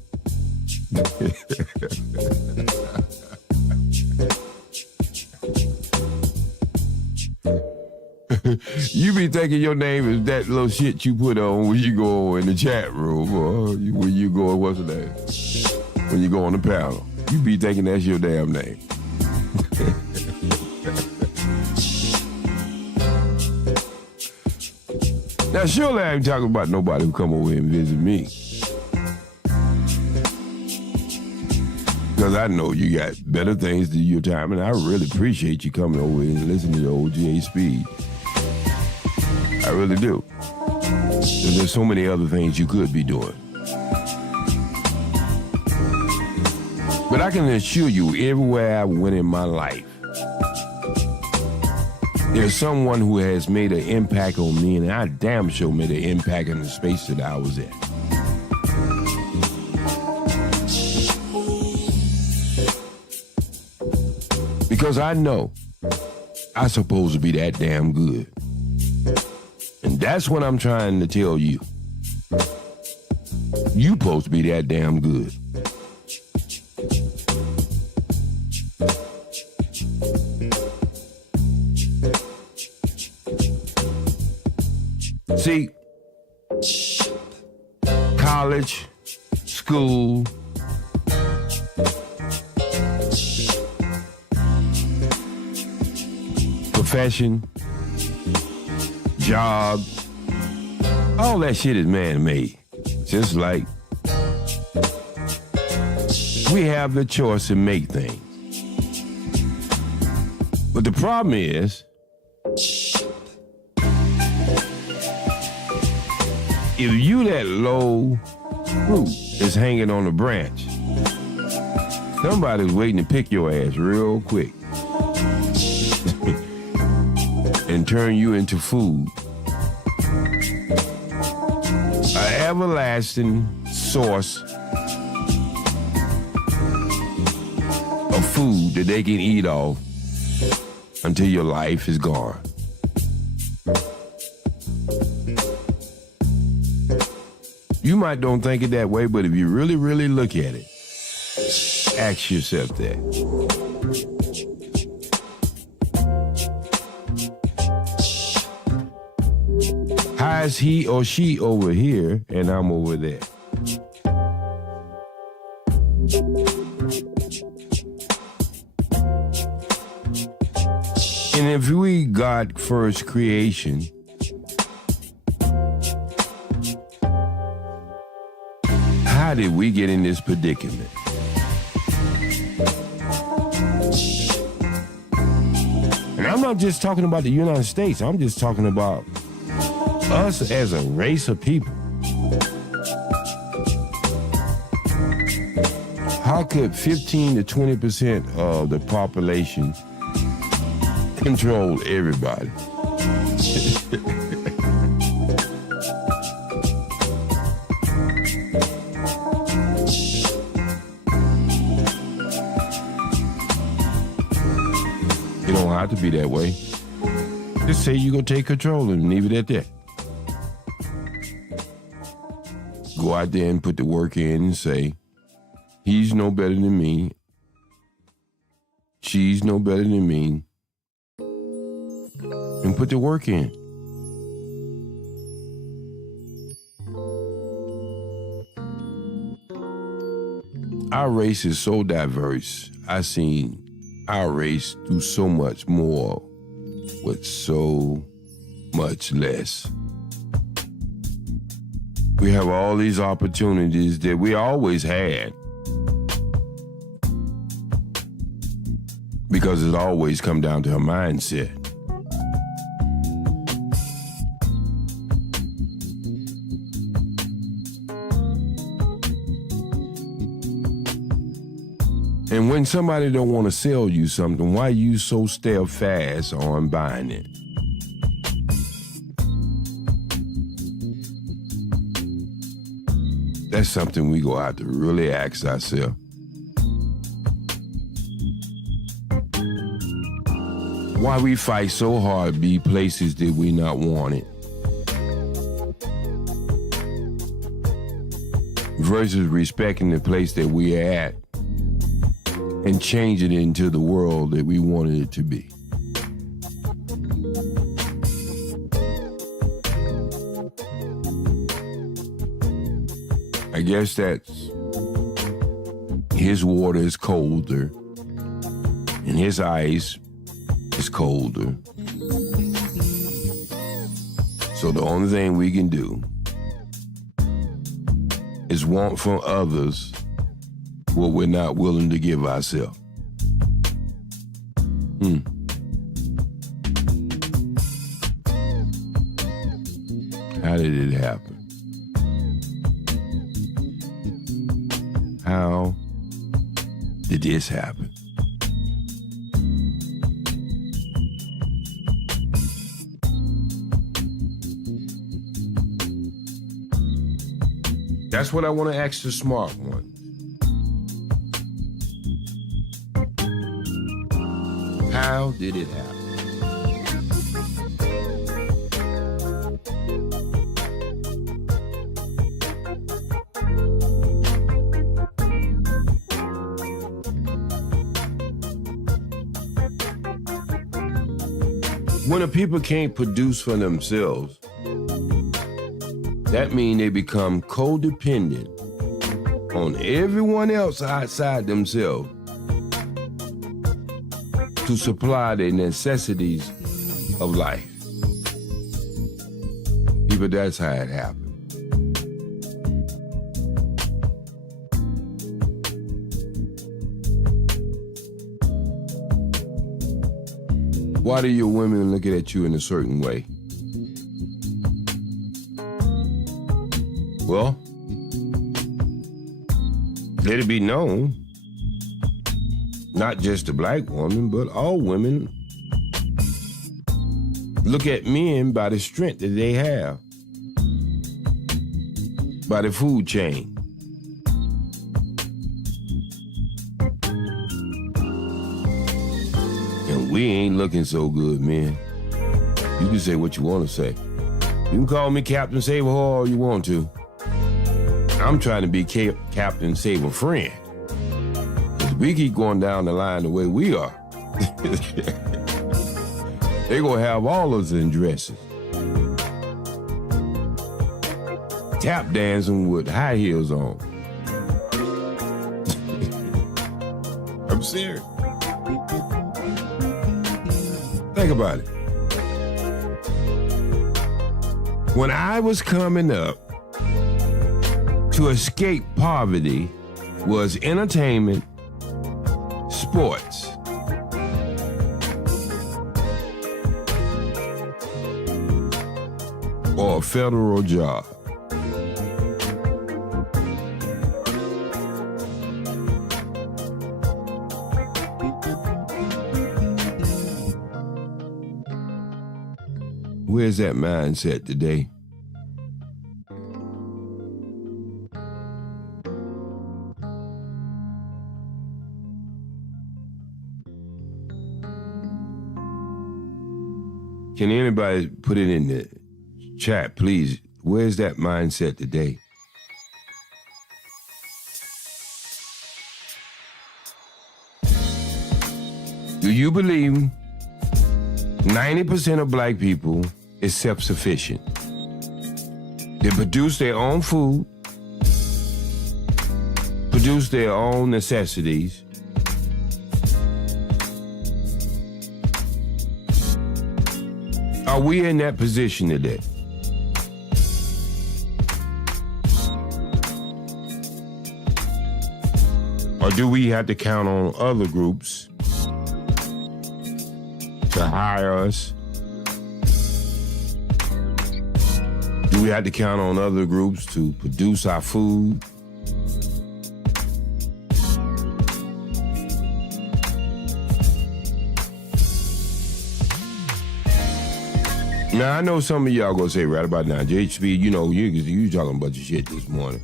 You be thinking your name is that little shit you put on when you go in the chat room or when you go, what's the name? When you go on the panel. You be thinking that's your damn name. Now, surely I ain't talking about nobody who come over here and visit me. Because I know you got better things to do your time, and I really appreciate you coming over here and listening to OGJAYSPEED. I really do. Because there's so many other things you could be doing. But I can assure you, everywhere I went in my life, there's someone who has made an impact on me, and I damn sure made an impact in the space that I was in. Because I know I'm supposed to be that damn good. And that's what I'm trying to tell you. You supposed to be that damn good. See, college, school, profession, job, all that shit is man-made. Just like we have the choice to make things. But the problem is, if you that low fruit is hanging on a branch, somebody's waiting to pick your ass real quick and turn you into food. An everlasting source of food that they can eat off until your life is gone. You might don't think it that way, but if you really, really look at it, ask yourself that. How is he or she over here and I'm over there? And if we got first creation, how did we get in this predicament? And I'm not just talking about the United States. I'm just talking about us as a race of people. How could 15 to 20% of the population control everybody? It don't have to be that way. Just say you're gonna take control and leave it at that. go out there and put the work in and say, he's no better than me. She's no better than me. And put the work in. Our race is so diverse. I've seen our race do so much more with so much less. We have all these opportunities that we always had because it always come down to a mindset. And when somebody don't want to sell you something, why you so steadfast on buying it? That's something we go out to really ask ourselves. Why we fight so hard to be places that we not wanted versus respecting the place that we at and change it into the world that we wanted it to be. I guess that's his water is colder and his ice is colder. So the only thing we can do is want from others what we're not willing to give ourselves. How did it happen? How did this happen? That's what I want to ask the smart one. How did it happen? When a people can't produce for themselves, that means they become codependent on everyone else outside themselves to supply their necessities of life. People, that's how it happened. Why do your women look at you in a certain way? Well, let it be known, not just the black woman, but all women look at men by the strength that they have, by the food chain. And we ain't looking so good, man. You can say what you want to say. You can call me Captain Save a Whore all you want to. I'm trying to be Captain Save a Friend. If we keep going down the line the way we are, they gonna have all of us in dresses. Tap dancing with high heels on. I'm serious. Think about it. When I was coming up, to escape poverty was entertainment, sports, or a federal job. Where's that mindset today? Can anybody put it in the chat, please? Where's that mindset today? Do you believe 90% of black people is self-sufficient? They produce their own food, produce their own necessities. Are we in that position today? Or do we have to count on other groups to hire us? Do we have to count on other groups to produce our food? Now, I know some of y'all gonna say right about now, OGJAYSPEED, you know, you talking a bunch of shit this morning.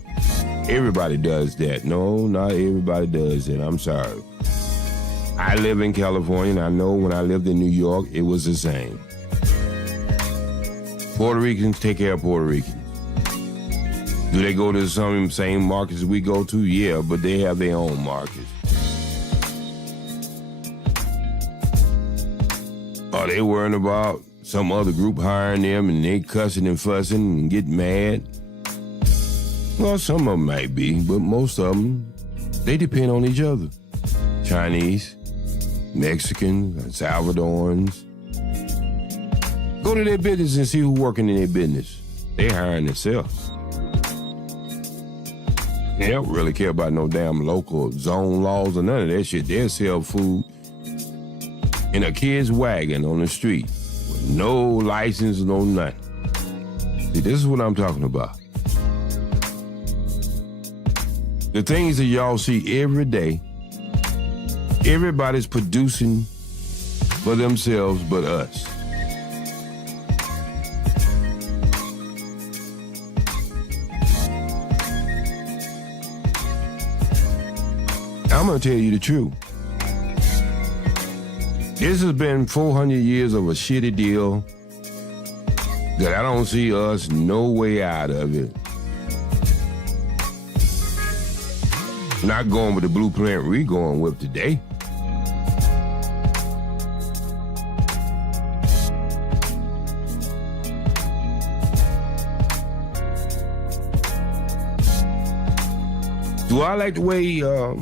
Everybody does that. No, not everybody does that. I'm sorry. I live in California, and I know when I lived in New York, it was the same. Puerto Ricans take care of Puerto Ricans. Do they go to some same markets we go to? Yeah, but they have their own markets. Are they worrying about some other group hiring them and they cussing and fussing and getting mad? Well, some of them might be, but most of them, they depend on each other. Chinese, Mexicans, Salvadorans. Go to their business and see who's working in their business. They hiring themselves. They don't really care about no damn local zone laws or none of that shit. They'll sell food in a kid's wagon on the street with no license, no nothing. See, this is what I'm talking about. The things that y'all see every day, everybody's producing for themselves but us. I'm gonna tell you the truth. This has been 400 years of a shitty deal that I don't see us no way out of it. Not going with the blueprint we going with today. Do I like the way the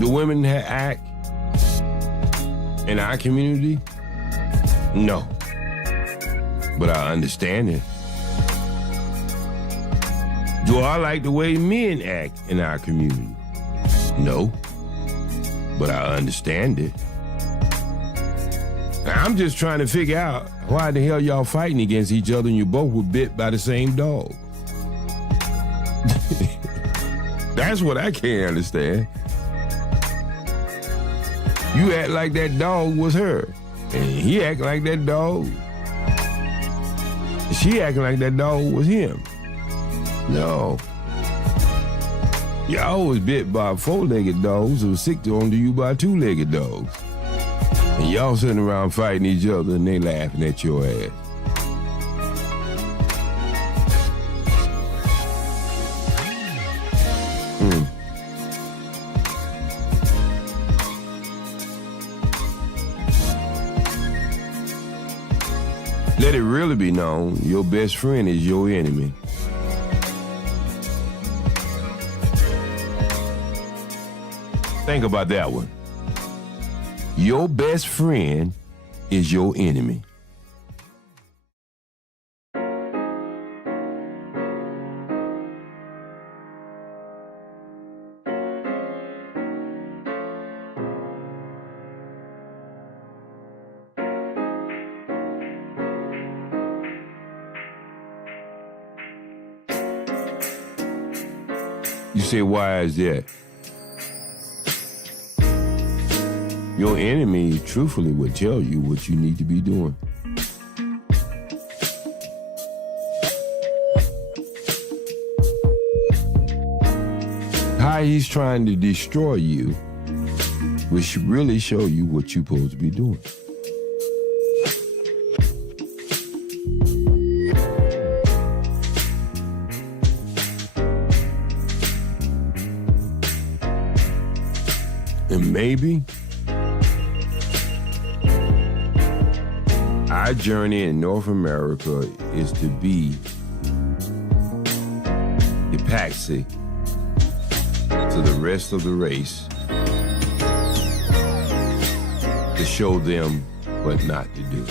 women act in our community? No. But I understand it. Do I like the way men act in our community? No. But I understand it. I'm just trying to figure out why the hell y'all fighting against each other and you both were bit by the same dog. That's what I can't understand. You act like that dog was her, and he act like that dog. She acting like that dog was him. No. Y'all was bit by 4-legged dogs or sick onto you by 2-legged dogs. And y'all sitting around fighting each other and they laughing at your ass. Let it really be known, your best friend is your enemy. Think about that one. Your best friend is your enemy. You say, why is that? Your enemy truthfully would tell you what you need to be doing. How he's trying to destroy you, which really show you what you're supposed to be doing. And maybe Our journey in North America is to be the patsy to the rest of the race, to show them what not to do.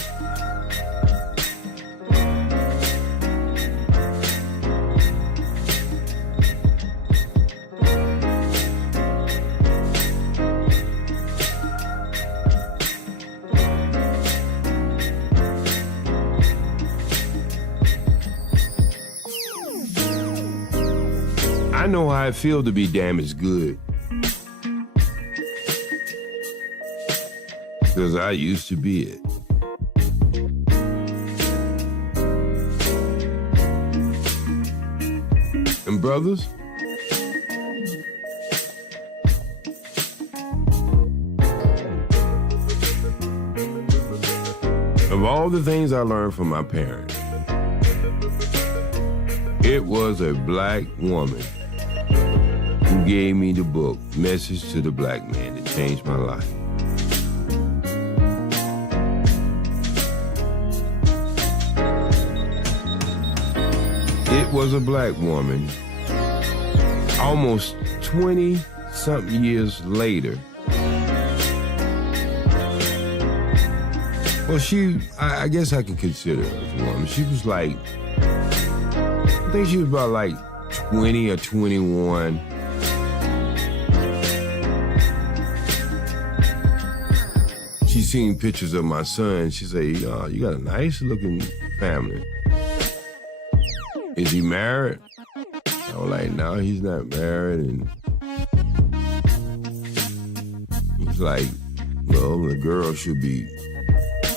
I know how it feels to be damaged good. Because I used to be it. And brothers, of all the things I learned from my parents, it was a black woman who gave me the book, Message to the Black Man, that changed my life. It was a black woman, almost 20-something years later. Well, I guess I can consider her as a woman. She was like, I think she was about like 20 or 21. She seen pictures of my son. She said, "Oh, you got a nice looking family. Is he married?" I was like, "No, he's not married." And he's like, "Well, the girl should be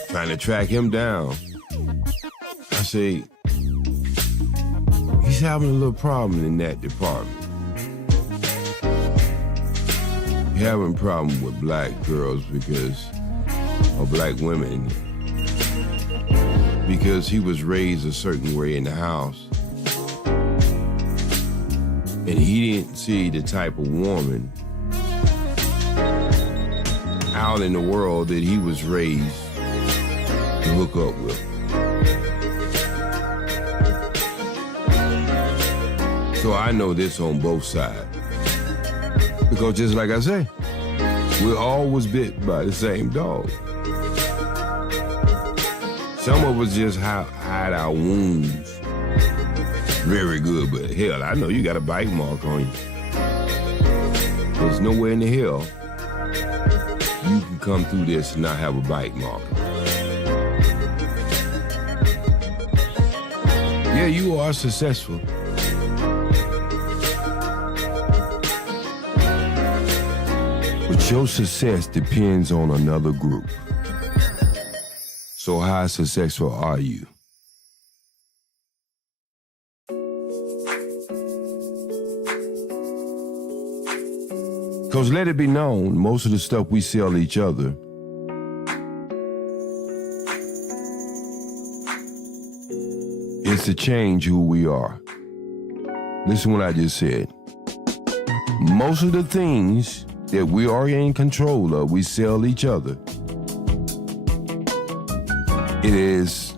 trying to track him down." I say, "He's having a little problem in that department. He's having a problem with black girls or black women, because he was raised a certain way in the house. And he didn't see the type of woman out in the world that he was raised to hook up with." So I know this on both sides. Because just like I say, we're always bit by the same dog. Some of us just hide our wounds very good, but hell, I know you got a bite mark on you. There's nowhere in the hell you can come through this and not have a bite mark. Yeah, you are successful. But your success depends on another group. So how successful are you? Because let it be known, most of the stuff we sell each other is to change who we are. Listen to what I just said. Most of the things that we are in control of, we sell each other. It is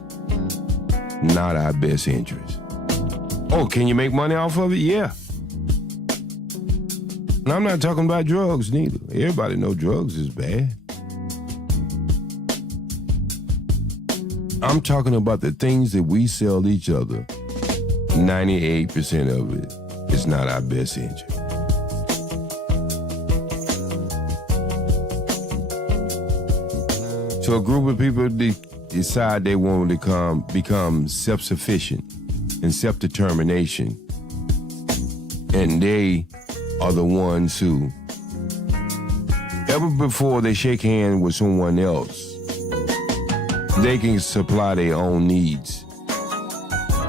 not our best interest. Oh, can you make money off of it? Yeah. And I'm not talking about drugs neither. Everybody knows drugs is bad. I'm talking about the things that we sell each other. 98% of it is not our best interest. So a group of people decide they want to become self-sufficient and self-determination. And they are the ones who, ever before they shake hands with someone else, they can supply their own needs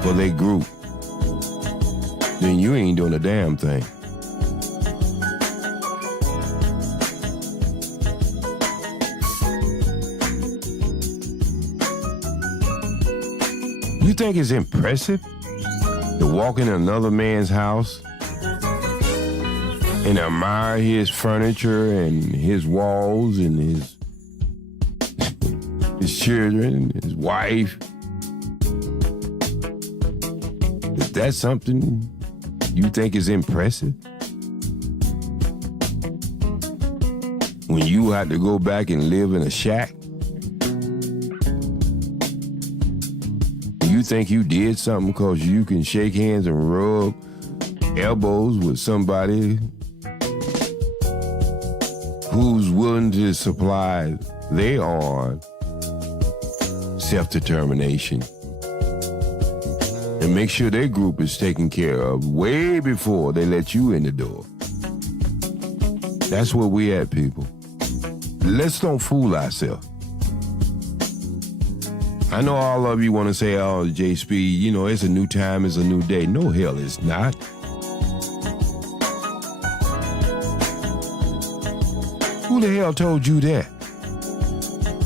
for their group. Then you ain't doing a damn thing. You think it's impressive to walk in another man's house and admire his furniture and his walls and his his children, his wife. Is that something you think is impressive? When you had to go back and live in a shack? You think you did something because you can shake hands and rub elbows with somebody who's willing to supply their own self-determination and make sure their group is taken care of way before they let you in the door. That's where we at, people. Let's don't fool ourselves. I know all of you want to say, oh, J-Speed, you know, it's a new time, it's a new day. No, hell, it's not. Who the hell told you that?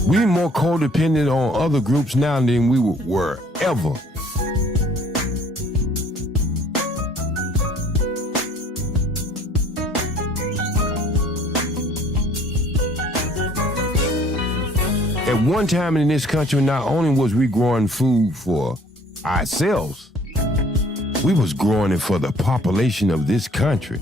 We're more codependent on other groups now than we were ever. At one time in this country, not only was we growing food for ourselves, we was growing it for the population of this country.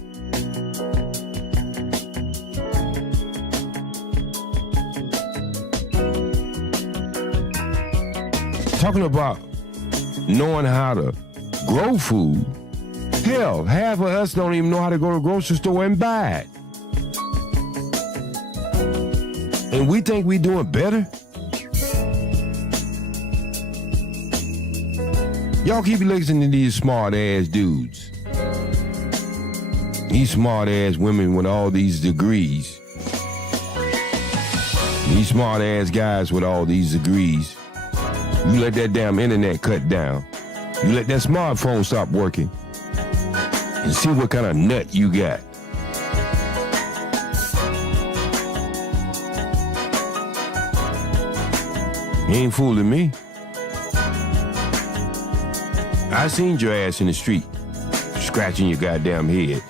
Talking about knowing how to grow food, hell, half of us don't even know how to go to the grocery store and buy it. And we think we doing better? Y'all keep listening to these smart-ass dudes. These smart-ass women with all these degrees. These smart-ass guys with all these degrees. You let that damn internet cut down. You let that smartphone stop working. And see what kind of nut you got. You ain't fooling me. I seen your ass in the street, scratching your goddamn head.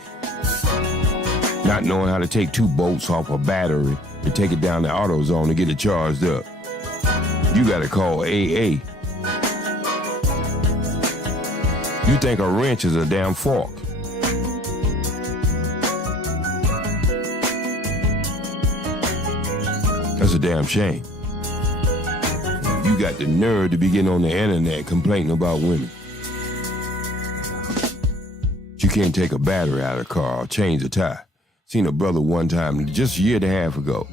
Not knowing how to take 2 bolts off a battery and take it down to AutoZone to get it charged up. You gotta call AA. You think a wrench is a damn fork. That's a damn shame. You got the nerve to be getting on the internet complaining about women. You can't take a battery out of a car or change a tire. Seen a brother one time, just a year and a half ago,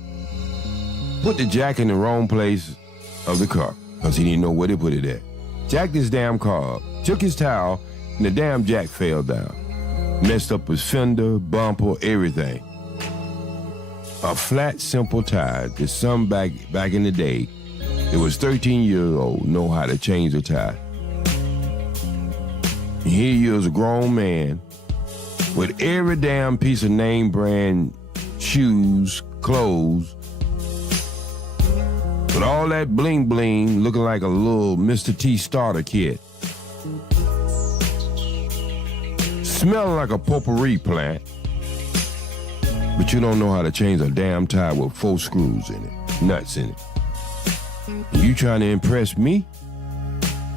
put the jack in the wrong place of the car because he didn't know where to put it at. Jacked his damn car up, took his towel, and the damn jack fell down. Messed up his fender, bumper, everything. A flat, simple tire that some back in the day, it was 13 years old, know how to change a tire. And here you is a grown man with every damn piece of name brand shoes, clothes, with all that bling bling looking like a little Mr. T starter kit. Smelling like a potpourri plant. But you don't know how to change a damn tire with 4 screws in it, nuts in it. You trying to impress me?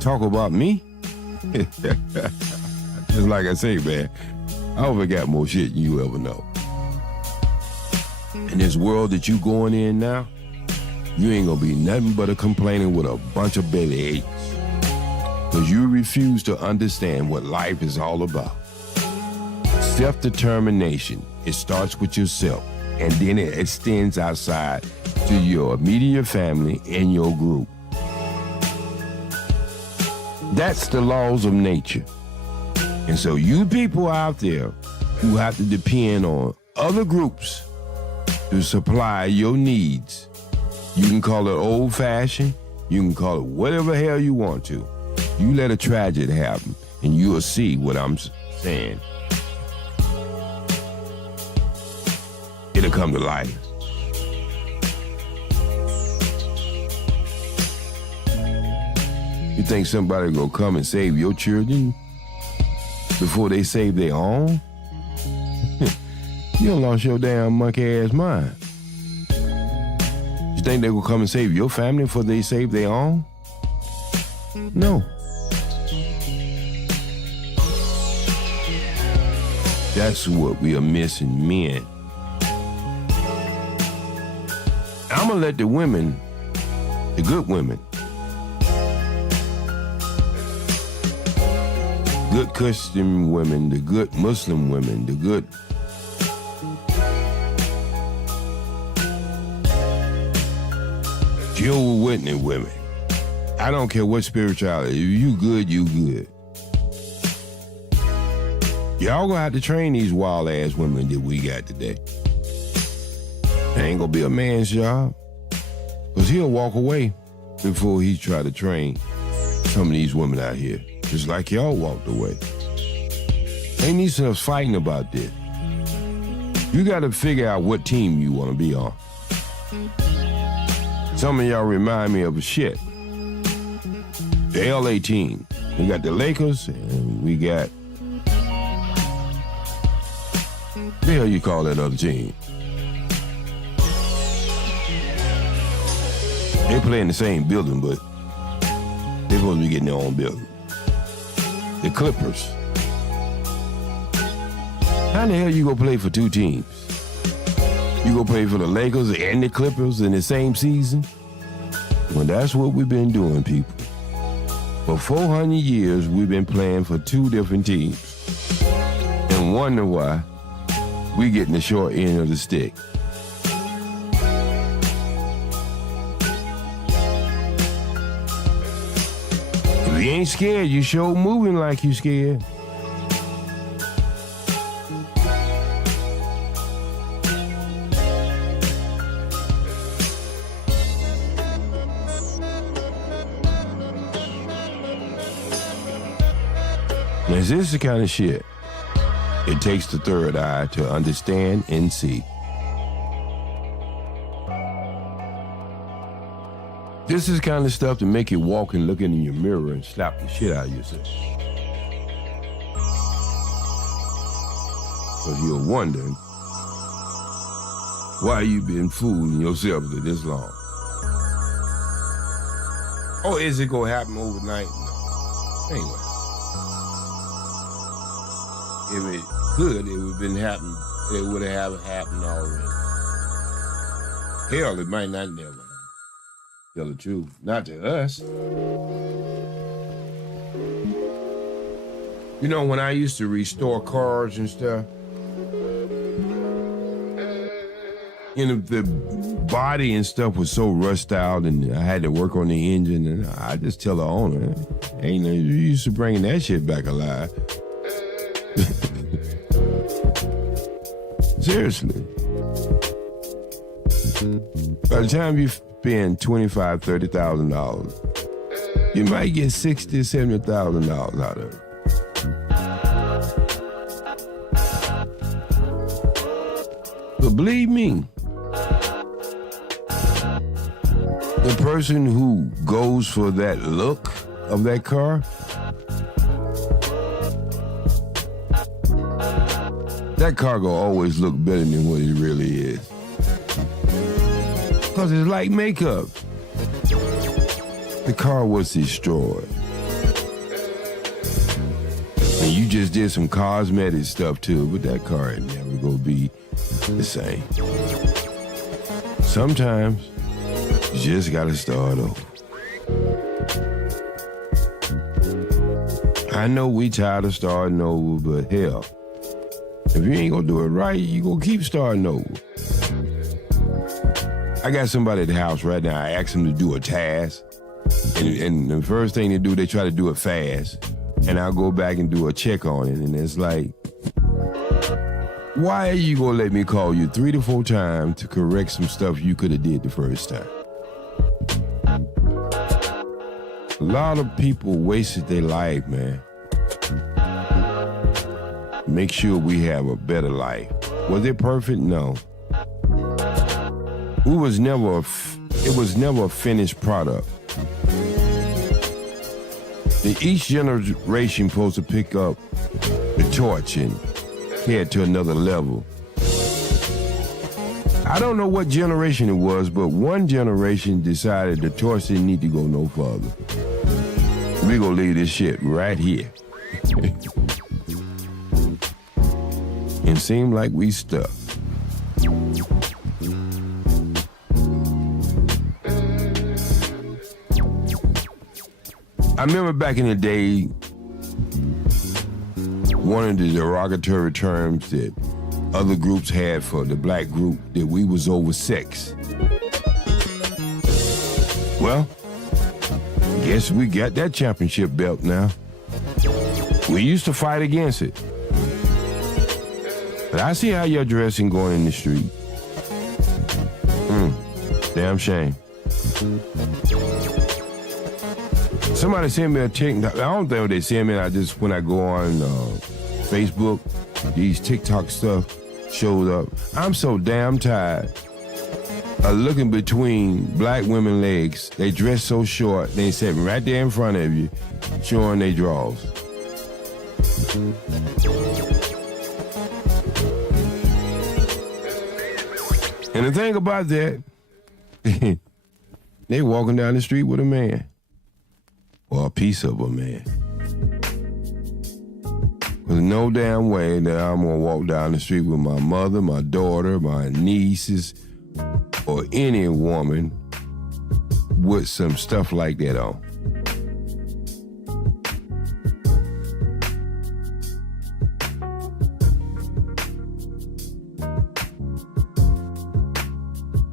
Talk about me? Just like I say, man, I over got more shit than you ever know. In this world that you going in now, you ain't gonna be nothing but a complaining with a bunch of belly aches. Because you refuse to understand what life is all about. Self-determination, it starts with yourself, and then it extends outside to your immediate family and your group. That's the laws of nature. And so you people out there who have to depend on other groups to supply your needs, you can call it old-fashioned, you can call it whatever hell you want to. You let a tragedy happen, and you'll see what I'm saying. It'll come to life. You think somebody gonna come and save your children before they save their own? You done lost your damn monkey ass mind. You think they will come and save your family before they save their own? No. That's what we are missing, men. I'm gonna let the women, the good women, good Christian women, the good Muslim women, the good Jehovah's Witness women. I don't care what spirituality. If you good, you good. Y'all gonna have to train these wild ass women that we got today. It ain't gonna be a man's job. Cause he'll walk away before he try to train some of these women out here. Just like y'all walked away. Ain't need some fighting about this. You gotta figure out what team you wanna be on. Some of y'all remind me of a shit. The LA team. We got the Lakers and we got, what the hell you call that other team? They play in the same building, but they supposed to be getting their own building. The Clippers. How the hell you gonna play for two teams? You gonna play for the Lakers and the Clippers in the same season? Well, that's what we've been doing, people. For 400 years, we've been playing for two different teams and wonder why we getting the short end of the stick. If you ain't scared, you show moving like you scared. Now, this is the kind of shit it takes the third eye to understand and see. This is the kind of stuff to make you walk and look in your mirror and slap the shit out of yourself. Because you're wondering why you been fooling yourself for this long. Oh, is it gonna happen overnight? No. Anyway. If it could, it would have been happening. It would have happened already. Hell, it might not never happen. Tell the truth, not to us. You know, when I used to restore cars and stuff, you know, the body and stuff was so rusted out, and I had to work on the engine, and I just tell the owner, ain't no use to bringing that shit back alive. Seriously. By the time you spend $25,000, $30,000, you might get $60,000, $70,000 out of it. But believe me, the person who goes for that look of that car, that car gonna always look better than what it really is. Because it's like makeup. The car was destroyed. And you just did some cosmetic stuff too, but that car ain't never gonna be the same. Sometimes you just gotta start over. I know we tired of starting over, but hell, if you ain't gonna do it right, you gonna keep starting over. I got somebody at the house right now. I asked them to do a task, and the first thing they do, they try to do it fast, and I'll go back and do a check on it, and it's like, why are you gonna let me call you 3 to 4 times to correct some stuff you could have did the first time? A lot of people wasted their life, man. Make sure we have a better life. Was it perfect? No. It was never a finished product. Each generation supposed to pick up the torch and head to another level. I don't know what generation it was, but one generation decided the torch didn't need to go no further. We gonna leave this shit right here. And seem like we stuck. I remember back in the day, one of the derogatory terms that other groups had for the black group, that we was over sex. Well, guess we got that championship belt now. We used to fight against it. But I see how you're dressing going in the street. Damn shame. Somebody sent me a TikTok. I don't think they send me. When I go on Facebook, these TikTok stuff shows up. I'm so damn tired of looking between black women legs. They dress so short. They sitting right there in front of you, showing their drawers. And the thing about that, they walking down the street with a man. Or a piece of a man. There's no damn way that I'm gonna walk down the street with my mother, my daughter, my nieces, or any woman with some stuff like that on.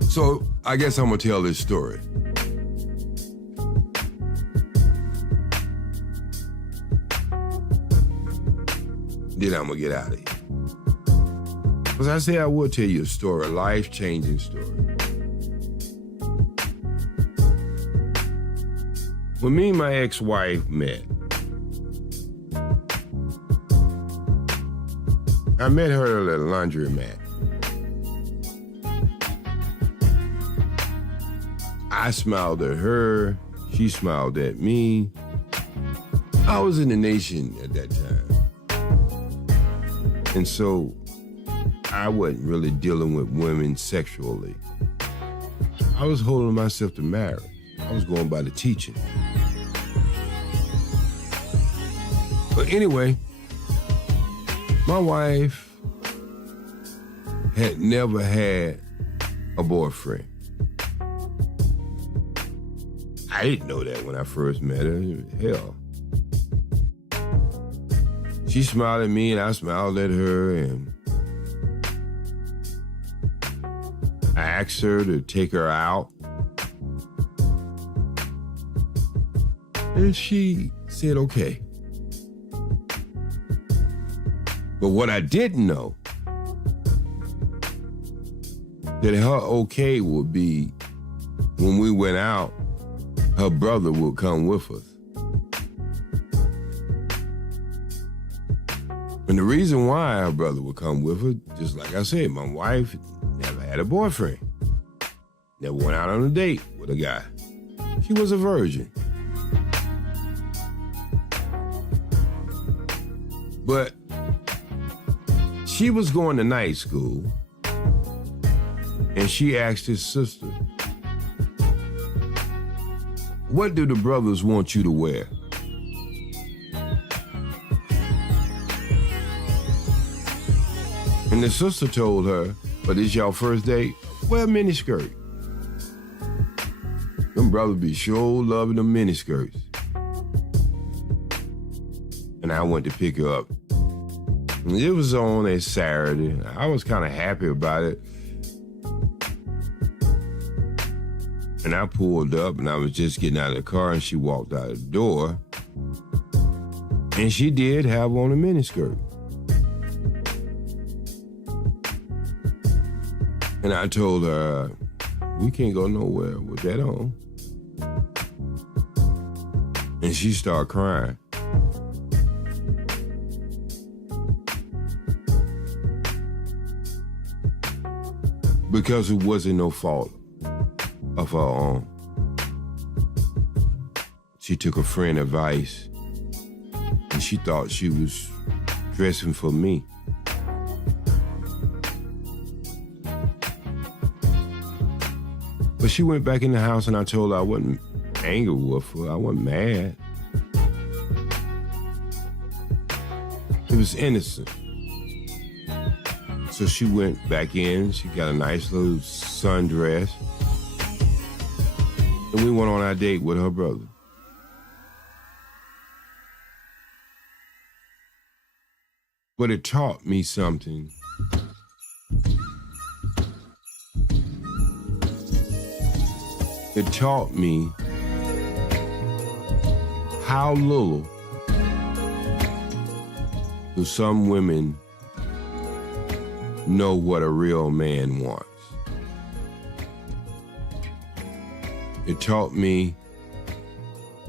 So I guess I'm gonna tell this story. Then I'm gonna get out of here. Because I said I would tell you a story, a life-changing story. When me and my ex-wife met, I met her at a laundromat. I smiled at her, she smiled at me. I was in the nation at that time. And so I wasn't really dealing with women sexually. I was holding myself to marriage. I was going by the teaching. But anyway, my wife had never had a boyfriend. I didn't know that when I first met her. Hell. She smiled at me and I smiled at her, and I asked her to take her out. And she said, okay. But what I didn't know, that her okay would be when we went out, her brother would come with us. And the reason why her brother would come with her, just like I said, my wife never had a boyfriend. Never went out on a date with a guy. She was a virgin. But she was going to night school, and she asked his sister, what do the brothers want you to wear? And the sister told her, but this y'all first date? Wear a miniskirt. Them brothers be sure loving them miniskirts. And I went to pick her up. And it was on a Saturday. I was kind of happy about it. And I pulled up and I was just getting out of the car and she walked out the door. And she did have on a miniskirt. And I told her, we can't go nowhere with that on. And she started crying. Because it wasn't no fault of her own. She took a friend's advice and she thought she was dressing for me. she went back in the house and I told her I wasn't angry with her. I wasn't mad. It was innocent. So she went back in. She got a nice little sundress. And we went on our date with her brother. But it taught me something. It taught me how little do some women know what a real man wants. It taught me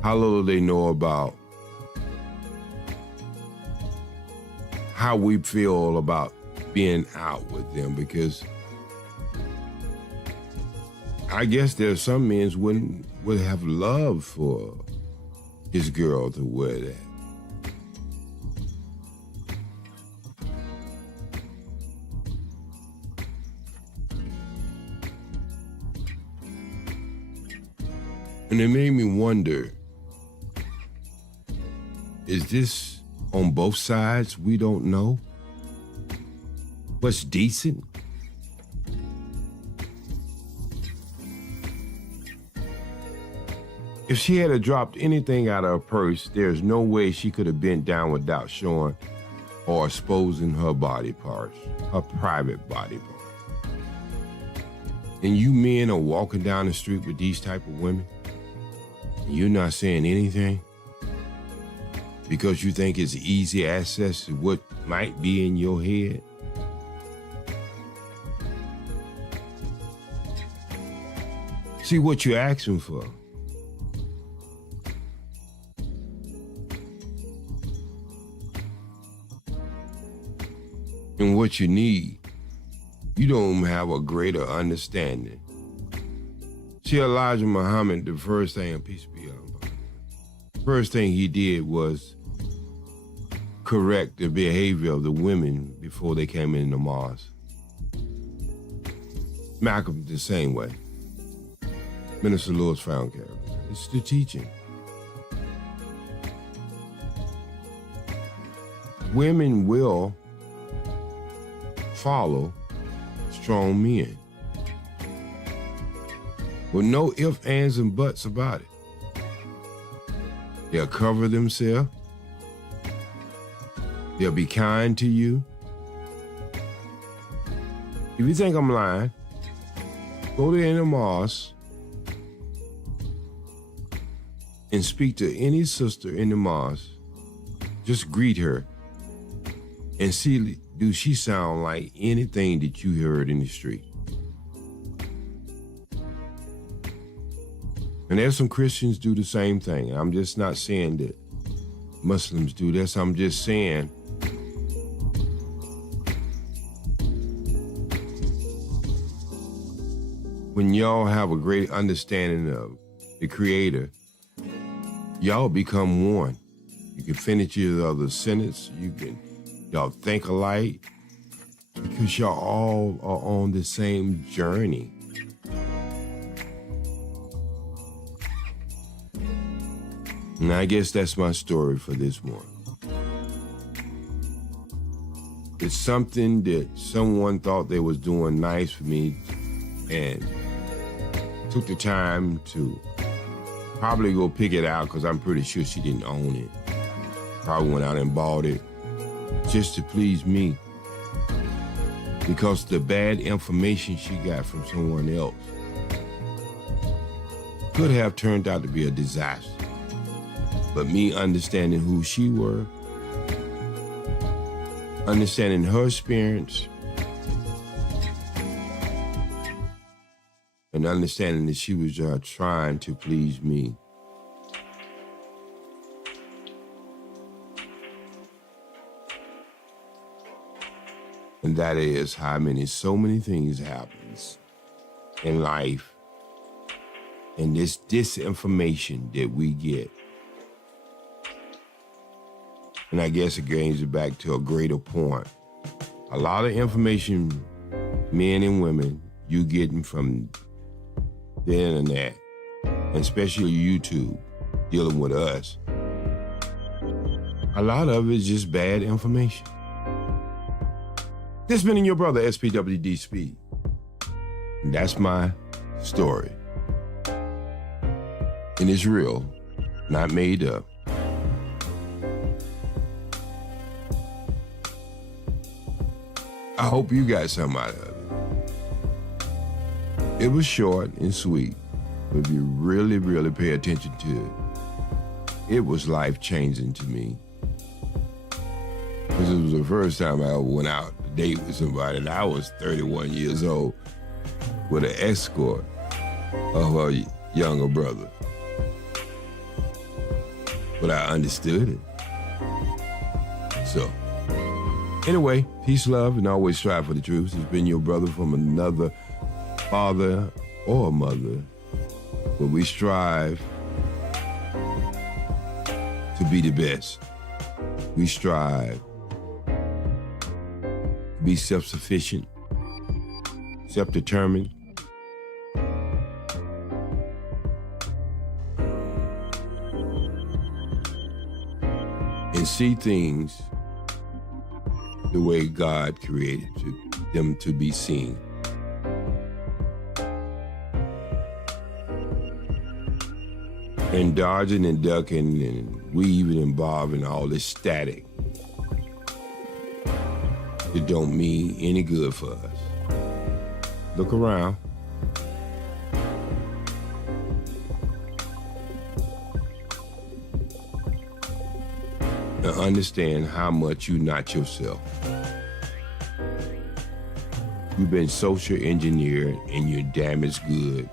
how little they know about how we feel about being out with them, because I guess there's some men would have love for his girl to wear that. And it made me wonder, is this on both sides? We don't know what's decent. If she had dropped anything out of her purse, there's no way she could have bent down without showing or exposing her body parts, her private body parts. And you men are walking down the street with these type of women, and you're not saying anything because you think it's easy access to what might be in your head. See what you're asking for. And what you need, you don't have a greater understanding. See, Elijah Muhammad, the first thing, peace be upon him, first thing he did was correct the behavior of the women before they came in the mosque. Malcolm the same way. Minister Lewis found character. It's the teaching. Women will follow strong men with no ifs, ands, and buts about it. They'll cover themselves. They'll be kind to you. If you think I'm lying, go to any mosque and speak to any sister in the mosque. Just greet her and see, do she sound like anything that you heard in the street? And there's some Christians do the same thing. I'm just not saying that Muslims do this. I'm just saying when y'all have a great understanding of the Creator, y'all become one. You can finish your other sentence. Y'all think alike because y'all all are on the same journey. And I guess that's my story for this one. It's something that someone thought they was doing nice for me and took the time to probably go pick it out, because I'm pretty sure she didn't own it. Probably went out and bought it just to please me, because the bad information she got from someone else could have turned out to be a disaster. But me understanding who she were, understanding her experience, and understanding that she was trying to please me, and that is how so many things happens in life, and this disinformation that we get. And I guess it brings it back to a greater point. A lot of information, men and women, you getting from the internet, and especially YouTube, dealing with us, a lot of it is just bad information. This been your brother, SPWD Speed. And that's my story. And it's real, not made up. I hope you got something out of it. It was short and sweet, but if you really, really pay attention to it, it was life-changing to me. Because it was the first time I ever went out to date with somebody, and I was 31 years old with an escort of her younger brother. But I understood it. So, anyway, peace, love, and always strive for the truth. It's been your brother from another father or mother, but we strive to be the best. We strive to be self-sufficient, self-determined, and see things the way God created them to be seen. And dodging and ducking and weaving and bobbing, all this static, it don't mean any good for us. Look around. And understand how much you're not yourself. You've been social engineered and you're damaged good.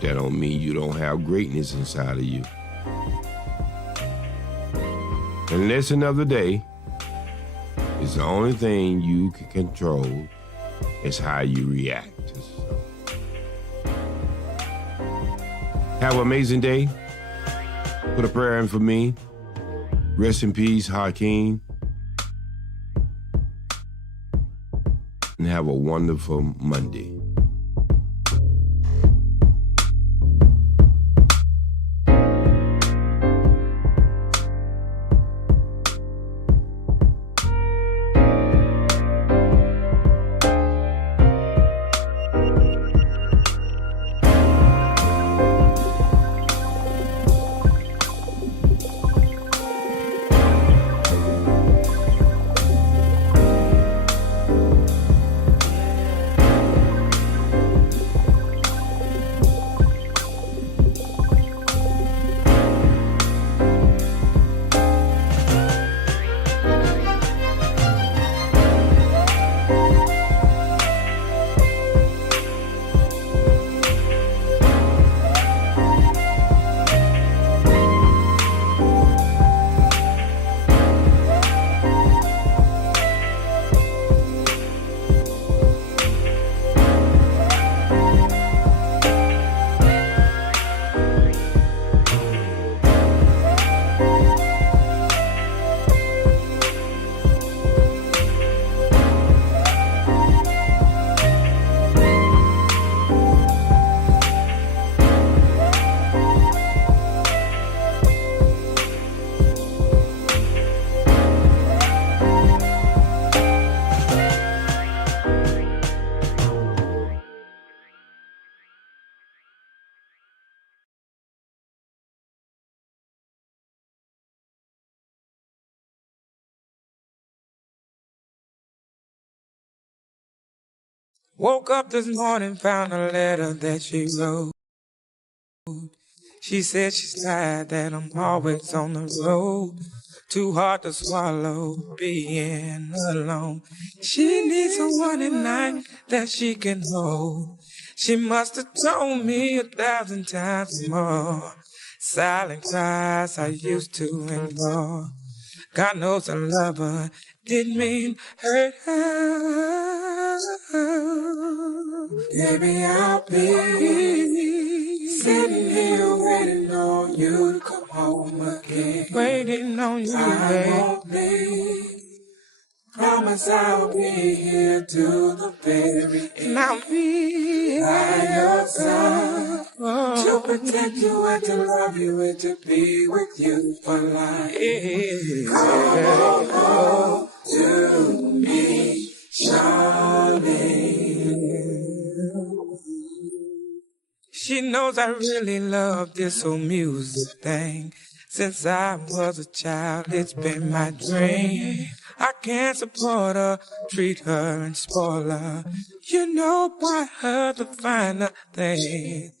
That don't mean you don't have greatness inside of you. Unless another day, it's the only thing you can control is how you react to something. Have an amazing day. Put a prayer in for me. Rest in peace, Hakeem. And have a wonderful Monday. Woke up this morning, found a letter that she wrote. She said she's tired, that I'm always on the road. Too hard to swallow, being alone. She needs someone at night that she can hold. She must have told me 1,000 times more. Silent cries I used to ignore. God knows I love her, didn't mean hurt her. Baby, I'll be sitting here waiting on you to come home again. Waiting on you, baby. I won't leave Promise I'll be here to the very end. And I'll be by your side to protect you and to love you and to be with you for life. Come home to me, Charlie. She knows I really love this old music thing. Since I was a child, it's been my dream. I can't support her, treat her and spoil her. You know, buy her the finer things.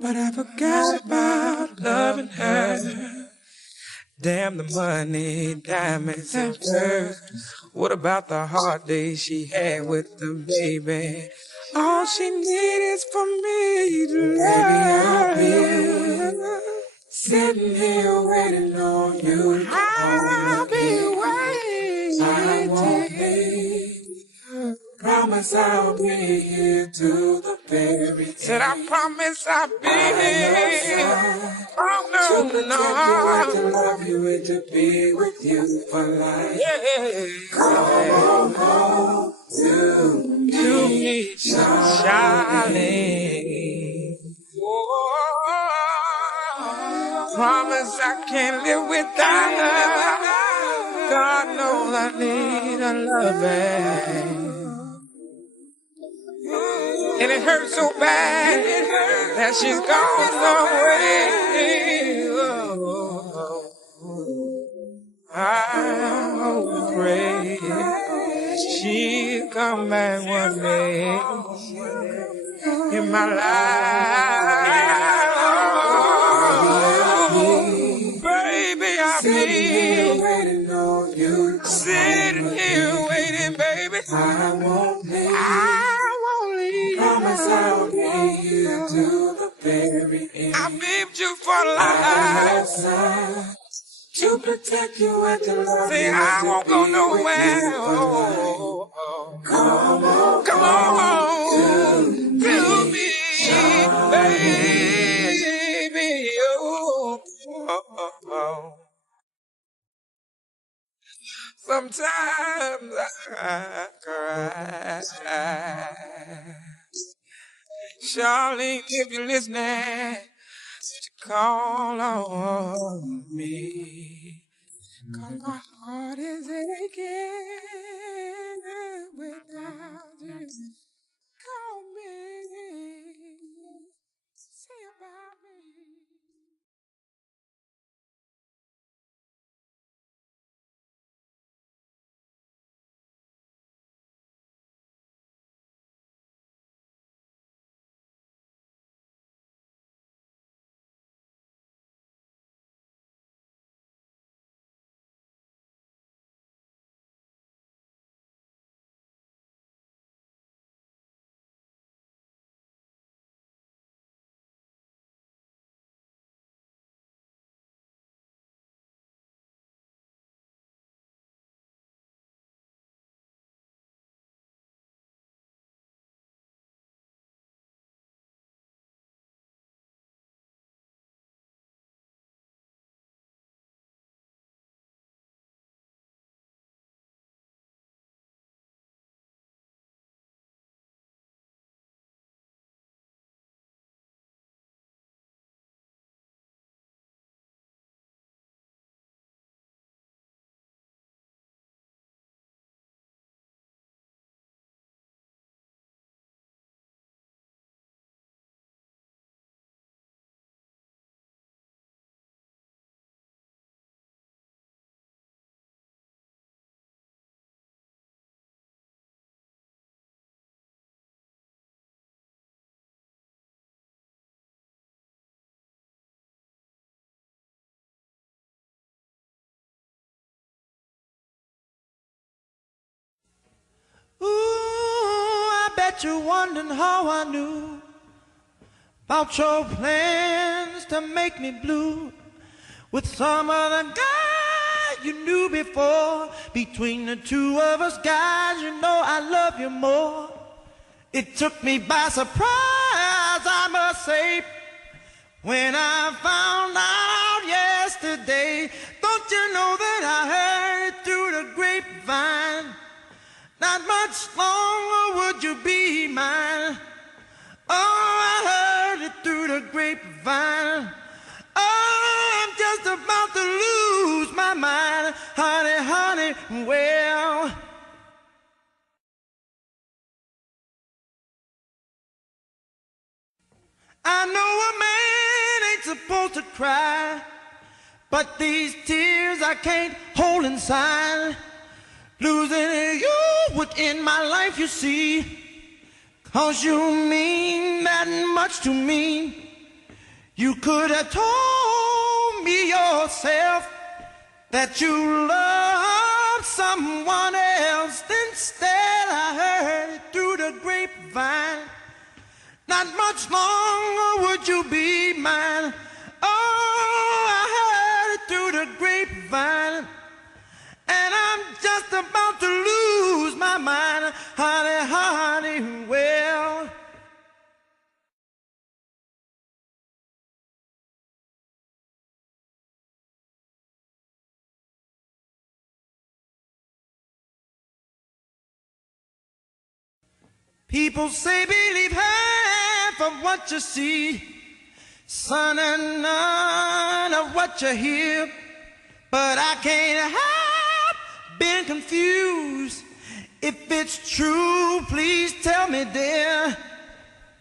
But I forgot about loving her. Damn the money, diamonds and pearls. What about the hard days she had with the baby? All she needs is for me to love. Baby, I'll be sitting here waiting on you. I'll be waiting. I won't leave. Promise I'll be here to the very end. Said I promise I'll be here. Oh no, no. To love you and to be with you for life. Yeah. Come home to me, Charlie. Oh, promise I can't live without her. God knows I need a loving. And it hurts so bad that she's gone away. Oh, I pray she'll come back one day in my life. Oh, baby, I'll be waiting on you. Sitting here waiting, baby. I won't leave. Promise I'll be here to the very end. I lived you for life. To protect you and to love you. Say I won't go nowhere. Oh, oh. Come on to me, baby. Oh, oh, oh. Sometimes I cry. Charlene, if you're listening, call on me. 'Cause my heart is aching without you. Call me, say about me. Ooh, I bet you're wondering how I knew about your plans to make me blue with some other guy you knew before. Between the two of us guys, you know I love you more. It took me by surprise, I must say, when I found out yesterday. Don't you know that I heard through the grapevine longer would you be mine? Oh, I heard it through the grapevine. Oh, I'm just about to lose my mind. Honey, honey, well, I know a man ain't supposed to cry, but these tears I can't hold inside. Losing you within my life, you see, 'cause you mean that much to me. You could have told me yourself that you love someone else. Instead, I heard it through the grapevine. Not much longer would you be mine. Oh, I heard it through the grapevine. And I'm just about to lose my mind. Honey, honey, well, people say believe half of what you see, son, and none of what you hear. But I can't help being confused. If it's true, please tell me, dear.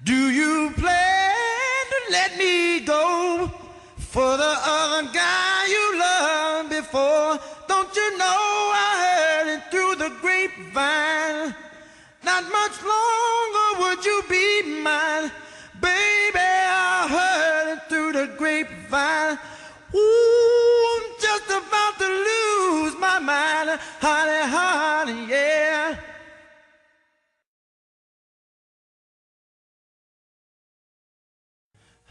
Do you plan to let me go for the other guy you loved before? Don't you know I heard it through the grapevine? Not much longer would you be mine. Baby, I heard it through the grapevine. Ooh, I'm just about to lose my mind. Honey, honey, yeah.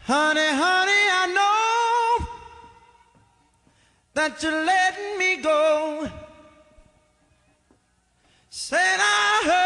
Honey, honey, I know that you're letting me go. Said I heard